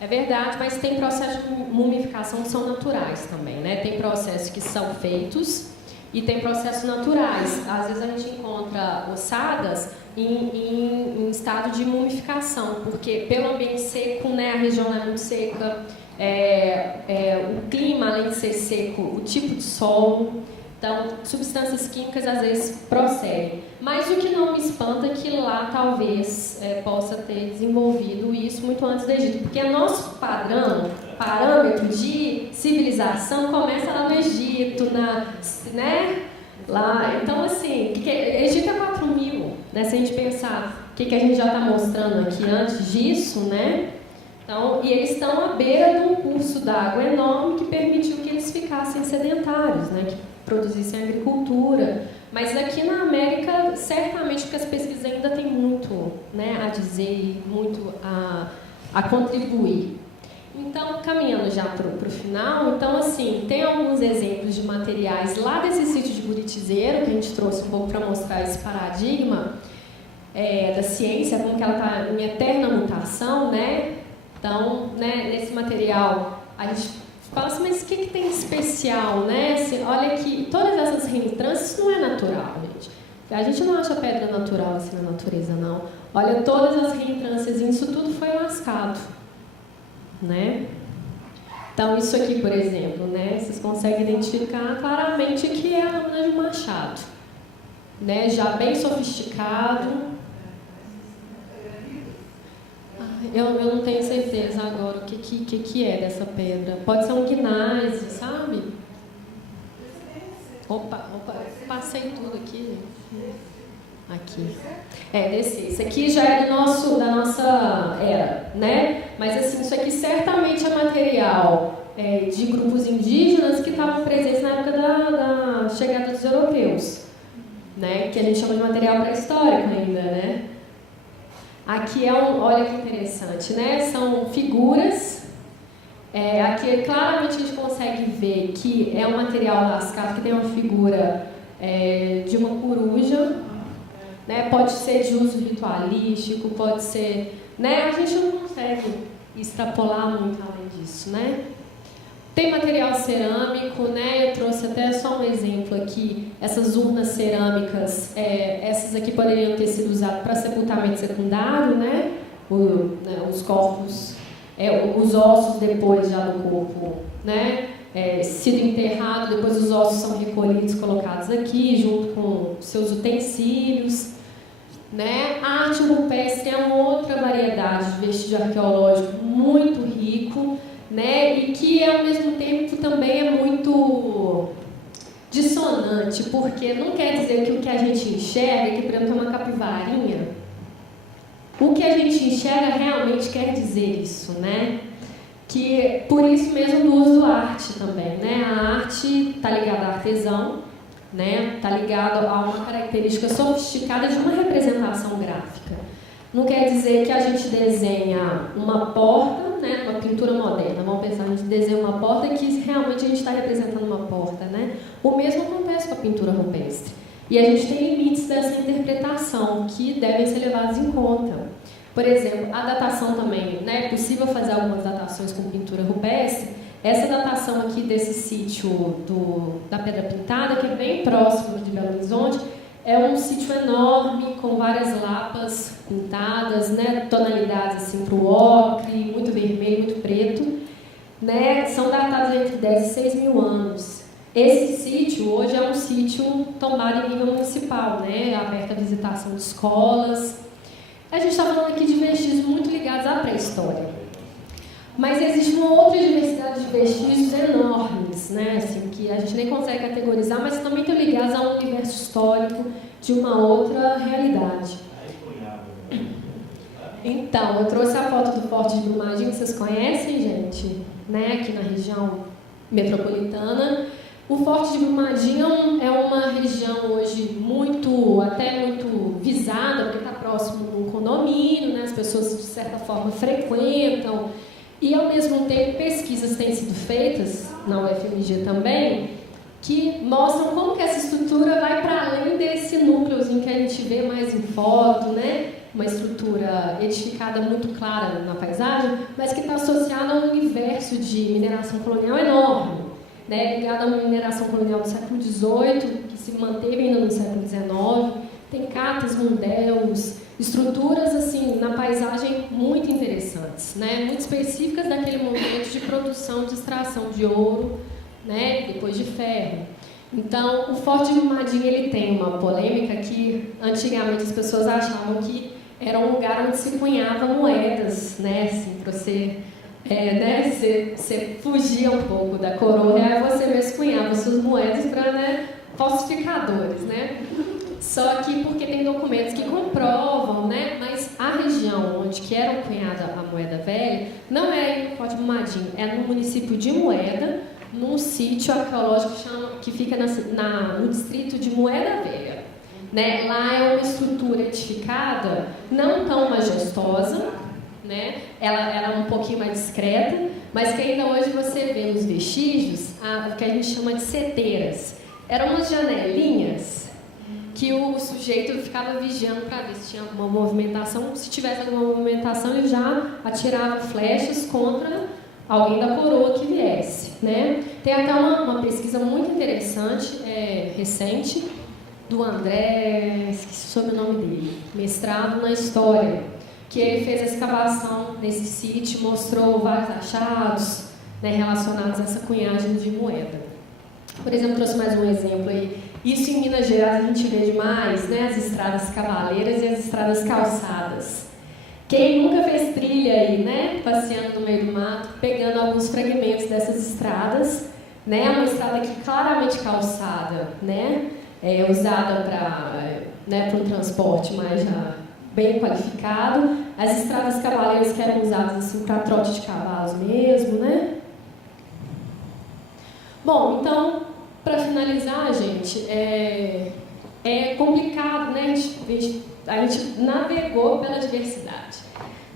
É verdade, mas tem processos de mumificação que são naturais também, né? Tem processos que são feitos e tem processos naturais. Às vezes a gente encontra ossadas em estado de mumificação, porque pelo ambiente seco, né, a região é muito seca, o clima, além de ser seco, o tipo de solo, então substâncias químicas às vezes procedem. Mas o que não me espanta é que lá talvez possa ter desenvolvido isso muito antes do Egito, porque nosso parâmetro de civilização começa lá no Egito, né? Lá, então assim, Egito é 4.000, né? Se a gente pensar o que a gente já está mostrando aqui antes disso, né? Então, e eles estão à beira de um curso d'água enorme que permitiu que eles ficassem sedentários, né? Que produzissem agricultura. Mas aqui na América, certamente, porque as pesquisas ainda têm muito, né, a dizer, muito a contribuir. Então, caminhando já para o final, então, assim, tem alguns exemplos de materiais lá desse sítio de Buritizeiro, que a gente trouxe um pouco para mostrar esse paradigma da ciência, como que ela está em eterna mutação, né? Então, né, nesse material, a gente fala assim, mas o que tem de especial, né? Assim, olha que todas essas reentrâncias, isso não é natural, gente. A gente não acha pedra natural assim na natureza, não. Olha, todas as reentrâncias, isso tudo foi lascado, né? Então, isso aqui, por exemplo, né? Vocês conseguem identificar claramente que é a lâmina de um machado, né? Já bem sofisticado. Eu não tenho certeza agora o que é dessa pedra. Pode ser um gneiss, sabe? Opa, passei tudo aqui. Aqui. Desse. Isso aqui já é da nossa era, né? Mas assim, isso aqui certamente é material de grupos indígenas que estavam presentes na época da chegada dos europeus, né? Que a gente chama de material pré-histórico ainda, né? Aqui olha que interessante, né? São figuras. Aqui claramente a gente consegue ver que é um material lascado, que tem uma figura de uma coruja, né? Pode ser de uso ritualístico, pode ser, né? A gente não consegue extrapolar muito além disso, né? Tem material cerâmico, né? Eu trouxe até só um exemplo aqui. Essas urnas cerâmicas, essas aqui poderiam ter sido usadas para sepultamento secundário, né? Os corpos, os ossos depois já do corpo, né? Sido enterrado, depois os ossos são recolhidos, colocados aqui, junto com seus utensílios, né? A arte rupestre é uma outra variedade de vestígio arqueológico muito rico, né? E que ao mesmo tempo também é muito dissonante, porque não quer dizer que o que a gente enxerga, que por exemplo é uma capivarinha, o que a gente enxerga realmente quer dizer isso, né? Que por isso mesmo do uso da arte também, né? A arte está ligada a artesão, né? Está ligada a uma característica sofisticada de uma representação gráfica. Não quer dizer que a gente desenha uma porta, né, uma pintura moderna. Vamos pensar, a gente desenha uma porta que realmente a gente está representando uma porta, né? O mesmo acontece com a pintura rupestre. E a gente tem limites dessa interpretação que devem ser levados em conta. Por exemplo, a datação também, né? É possível fazer algumas datações com pintura rupestre. Essa datação aqui desse sítio da Pedra Pintada, que é bem próximo de Belo Horizonte, é um sítio enorme, com várias lapas pintadas, né, tonalidades assim para o ocre, muito vermelho, muito preto, né, são datados entre 10 e 6 mil anos. Esse sítio hoje é um sítio tombado em nível municipal, né, aberto à visitação de escolas. A gente está falando aqui de vestígios muito ligados à pré-história. Mas existe uma outra diversidade de vestígios enormes, né? Assim, que a gente nem consegue categorizar, mas também estão ligados a um universo histórico de uma outra realidade. Então, eu trouxe a foto do Forte de Brumadinho, que vocês conhecem, gente? Né? Aqui na região metropolitana. O Forte de Brumadinho é uma região hoje até muito visada, porque está próximo de um condomínio, né? As pessoas, de certa forma, frequentam. E, ao mesmo tempo, pesquisas têm sido feitas, na UFMG também, que mostram como que essa estrutura vai para além desse núcleozinho que a gente vê mais em foto, né? Uma estrutura edificada muito clara na paisagem, mas que está associada a um universo de mineração colonial enorme, né? Ligada a uma mineração colonial do século XVIII, que se manteve ainda no século XIX. tem catas, mundéus, estruturas assim na paisagem muito interessantes, né? Muito específicas daquele momento de produção, de extração de ouro, né? Depois de ferro. Então, o Forte de Brumadinho ele tem uma polêmica que antigamente as pessoas achavam que era um lugar onde se cunhava moedas, né? Assim, para você, você fugia um pouco da coroa real, você mesmo cunhava suas moedas para, né, falsificadores, né? Só que porque tem documentos que comprovam, né? Mas a região onde que era cunhada a moeda velha não é aí no Forte de Brumadinho, é no município de Moeda, num sítio arqueológico que fica no distrito de Moeda Velha. Né? Lá é uma estrutura edificada, não tão majestosa, né? Ela é um pouquinho mais discreta, mas que ainda hoje você vê os vestígios, que a gente chama de seteiras. Eram umas janelinhas que o sujeito ficava vigiando para ver se tinha alguma movimentação. Se tivesse alguma movimentação, ele já atirava flechas contra alguém da coroa que viesse, né? Tem até uma pesquisa muito interessante, recente, do André, esqueci o sobrenome dele, mestrado na História, que ele fez a escavação nesse sítio, mostrou vários achados, né, relacionados a essa cunhagem de moeda. Por exemplo, trouxe mais um exemplo aí. Isso em Minas Gerais a gente vê demais, né, as estradas cavaleiras e as estradas calçadas. Quem nunca fez trilha aí, né, passeando no meio do mato, pegando alguns fragmentos dessas estradas, né, uma estrada que claramente calçada, né, usada para um transporte mais já bem qualificado, as estradas cavaleiras que eram usadas assim, para trote de cavalos mesmo, né? Bom, então, para finalizar, gente, é complicado, né? A gente navegou pela diversidade.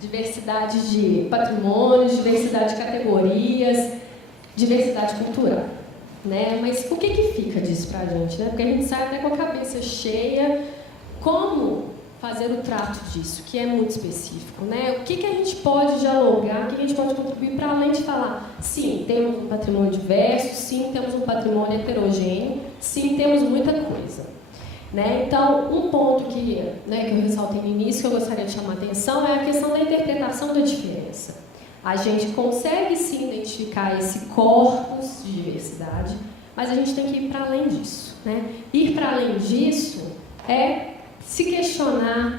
Diversidade de patrimônios, diversidade de categorias, diversidade cultural. Né? Mas o que fica disso pra gente? Né? Porque a gente sai até com a cabeça cheia. Como fazer o trato disso, que é muito específico? Né? O que a gente pode dialogar, o que a gente pode contribuir para além de falar, sim, temos um patrimônio diverso, sim, temos um patrimônio heterogêneo, sim, temos muita coisa. Né? Então, um ponto que eu ressaltei no início, que eu gostaria de chamar a atenção, é a questão da interpretação da diferença. A gente consegue sim identificar esse corpus de diversidade, mas a gente tem que ir para além disso. Né? Ir para além disso é se questionar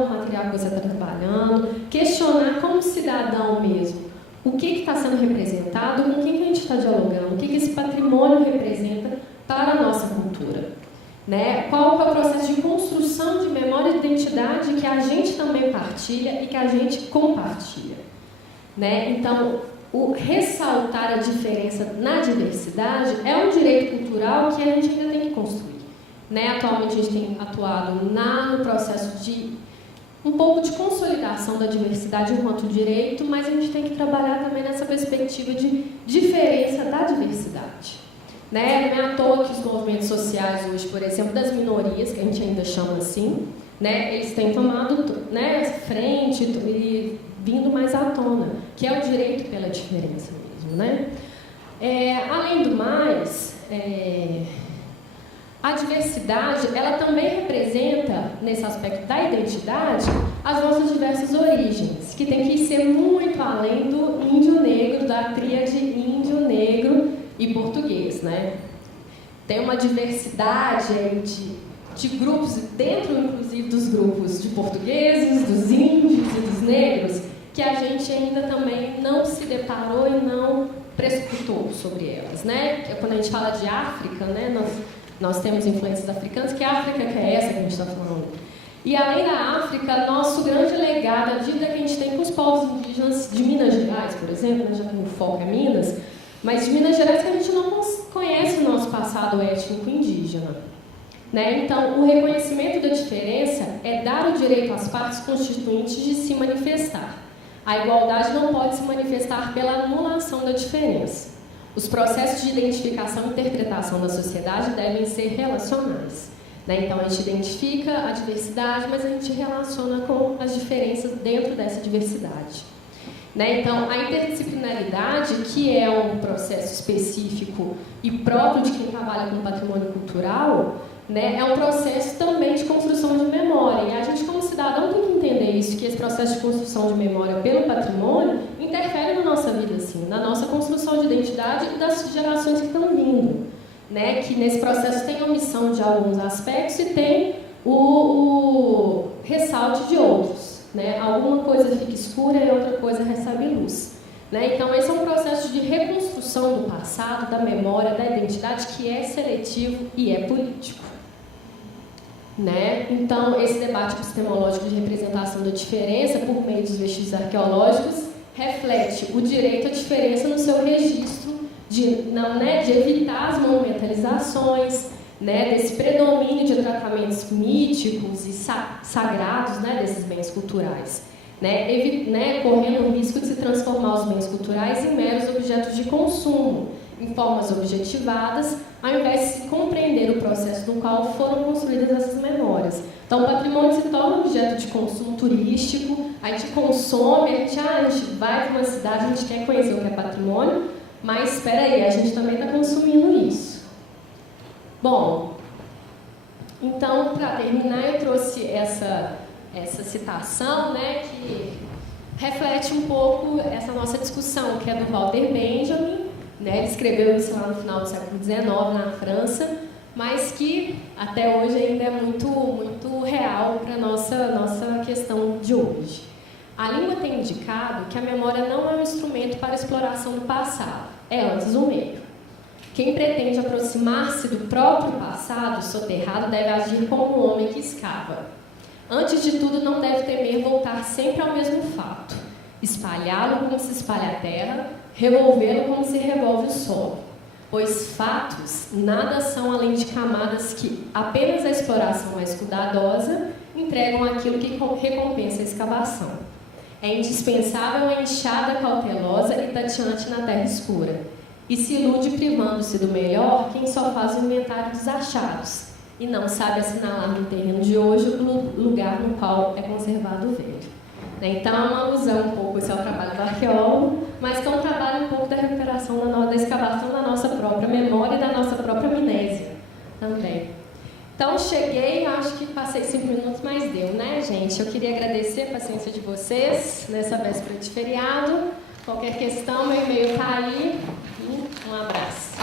o material que você está trabalhando, questionar como cidadão mesmo o que está sendo representado, com quem que a gente está dialogando, o que esse patrimônio representa para a nossa cultura. Né? Qual é o processo de construção de memória e identidade que a gente também partilha e que a gente compartilha. Né? Então, o ressaltar a diferença na diversidade é um direito cultural que a gente ainda tem que construir. Né? Atualmente, a gente tem atuado no processo de um pouco de consolidação da diversidade enquanto direito, mas a gente tem que trabalhar também nessa perspectiva de diferença da diversidade. Né? Não é à toa que os movimentos sociais hoje, por exemplo, das minorias, que a gente ainda chama assim, né, eles têm tomado, né, frente e vindo mais à tona, que é o direito pela diferença mesmo. Né? Além do mais, a diversidade, ela também representa, nesse aspecto da identidade, as nossas diversas origens, que tem que ser muito além do índio negro, da tríade índio, negro e português. Né? Tem uma diversidade aí de grupos, dentro inclusive dos grupos de portugueses, dos índios e dos negros, que a gente ainda também não se deparou e não prescrutou sobre elas. Né? Quando a gente fala de África, né, nós temos influências africanas, que África que é essa que a gente está falando. E além da África, nosso grande legado, a dívida que a gente tem com os povos indígenas de Minas Gerais, por exemplo, já que o foco é Minas, mas de Minas Gerais que a gente não conhece o nosso passado étnico indígena. Né? Então, o reconhecimento da diferença é dar o direito às partes constituintes de se manifestar. A igualdade não pode se manifestar pela anulação da diferença. Os processos de identificação e interpretação da sociedade devem ser relacionais. Né? Então, a gente identifica a diversidade, mas a gente relaciona com as diferenças dentro dessa diversidade. Né? Então, a interdisciplinaridade, que é um processo específico e próprio de quem trabalha com patrimônio cultural, né, é um processo também de construção de memória. E a gente, como cidadão, tem que entender isso, que esse processo de construção de memória pelo patrimônio interfere na nossa vida, assim, na nossa construção de identidade e das gerações que estão vindo, né, que nesse processo tem omissão de alguns aspectos e tem o ressalte de outros, né? Alguma coisa fica escura e outra coisa recebe luz. Né? Então, esse é um processo de reconstrução do passado, da memória, da identidade, que é seletivo e é político. Né? Então, esse debate epistemológico de representação da diferença por meio dos vestígios arqueológicos reflete o direito à diferença no seu registro, de evitar as monumentalizações, né, desse predomínio de tratamentos míticos e sagrados, né, desses bens culturais. Correndo o risco de se transformar os bens culturais em meros objetos de consumo, em formas objetivadas, ao invés de se compreender o processo no qual foram construídas essas memórias. Então, o patrimônio se torna objeto de consumo turístico, a gente consome, a gente vai para uma cidade, a gente quer conhecer o que é patrimônio, mas espera aí, a gente também está consumindo isso. Bom, então, para terminar, eu trouxe essa citação, né, que reflete um pouco essa nossa discussão, que é do Walter Benjamin, né, ele escreveu isso lá no final do século XIX, na França, mas que até hoje ainda é muito, muito real para a nossa questão de hoje. A língua tem indicado que a memória não é um instrumento para a exploração do passado, é antes um meio. Quem pretende aproximar-se do próprio passado soterrado deve agir como um homem que escava. Antes de tudo, não deve temer voltar sempre ao mesmo fato, espalhá-lo como se espalha a terra, revolvê-lo como se revolve o solo, pois fatos nada são além de camadas que apenas a exploração mais cuidadosa entregam aquilo que recompensa a escavação. É indispensável a enxada cautelosa e tateante na terra escura, e se ilude privando-se do melhor quem só faz o inventário dos achados e não sabe assinalar no terreno de hoje o lugar no qual é conservado o velho. Então, é uma alusão um pouco, esse é o trabalho do arqueólogo, mas que é um trabalho um pouco da recuperação da escavação da nossa própria memória e da nossa própria amnésia também. Então, cheguei, acho que passei 5 minutos, mas deu, né, gente? Eu queria agradecer a paciência de vocês nessa véspera de feriado. Qualquer questão, meu e-mail está aí. Um abraço.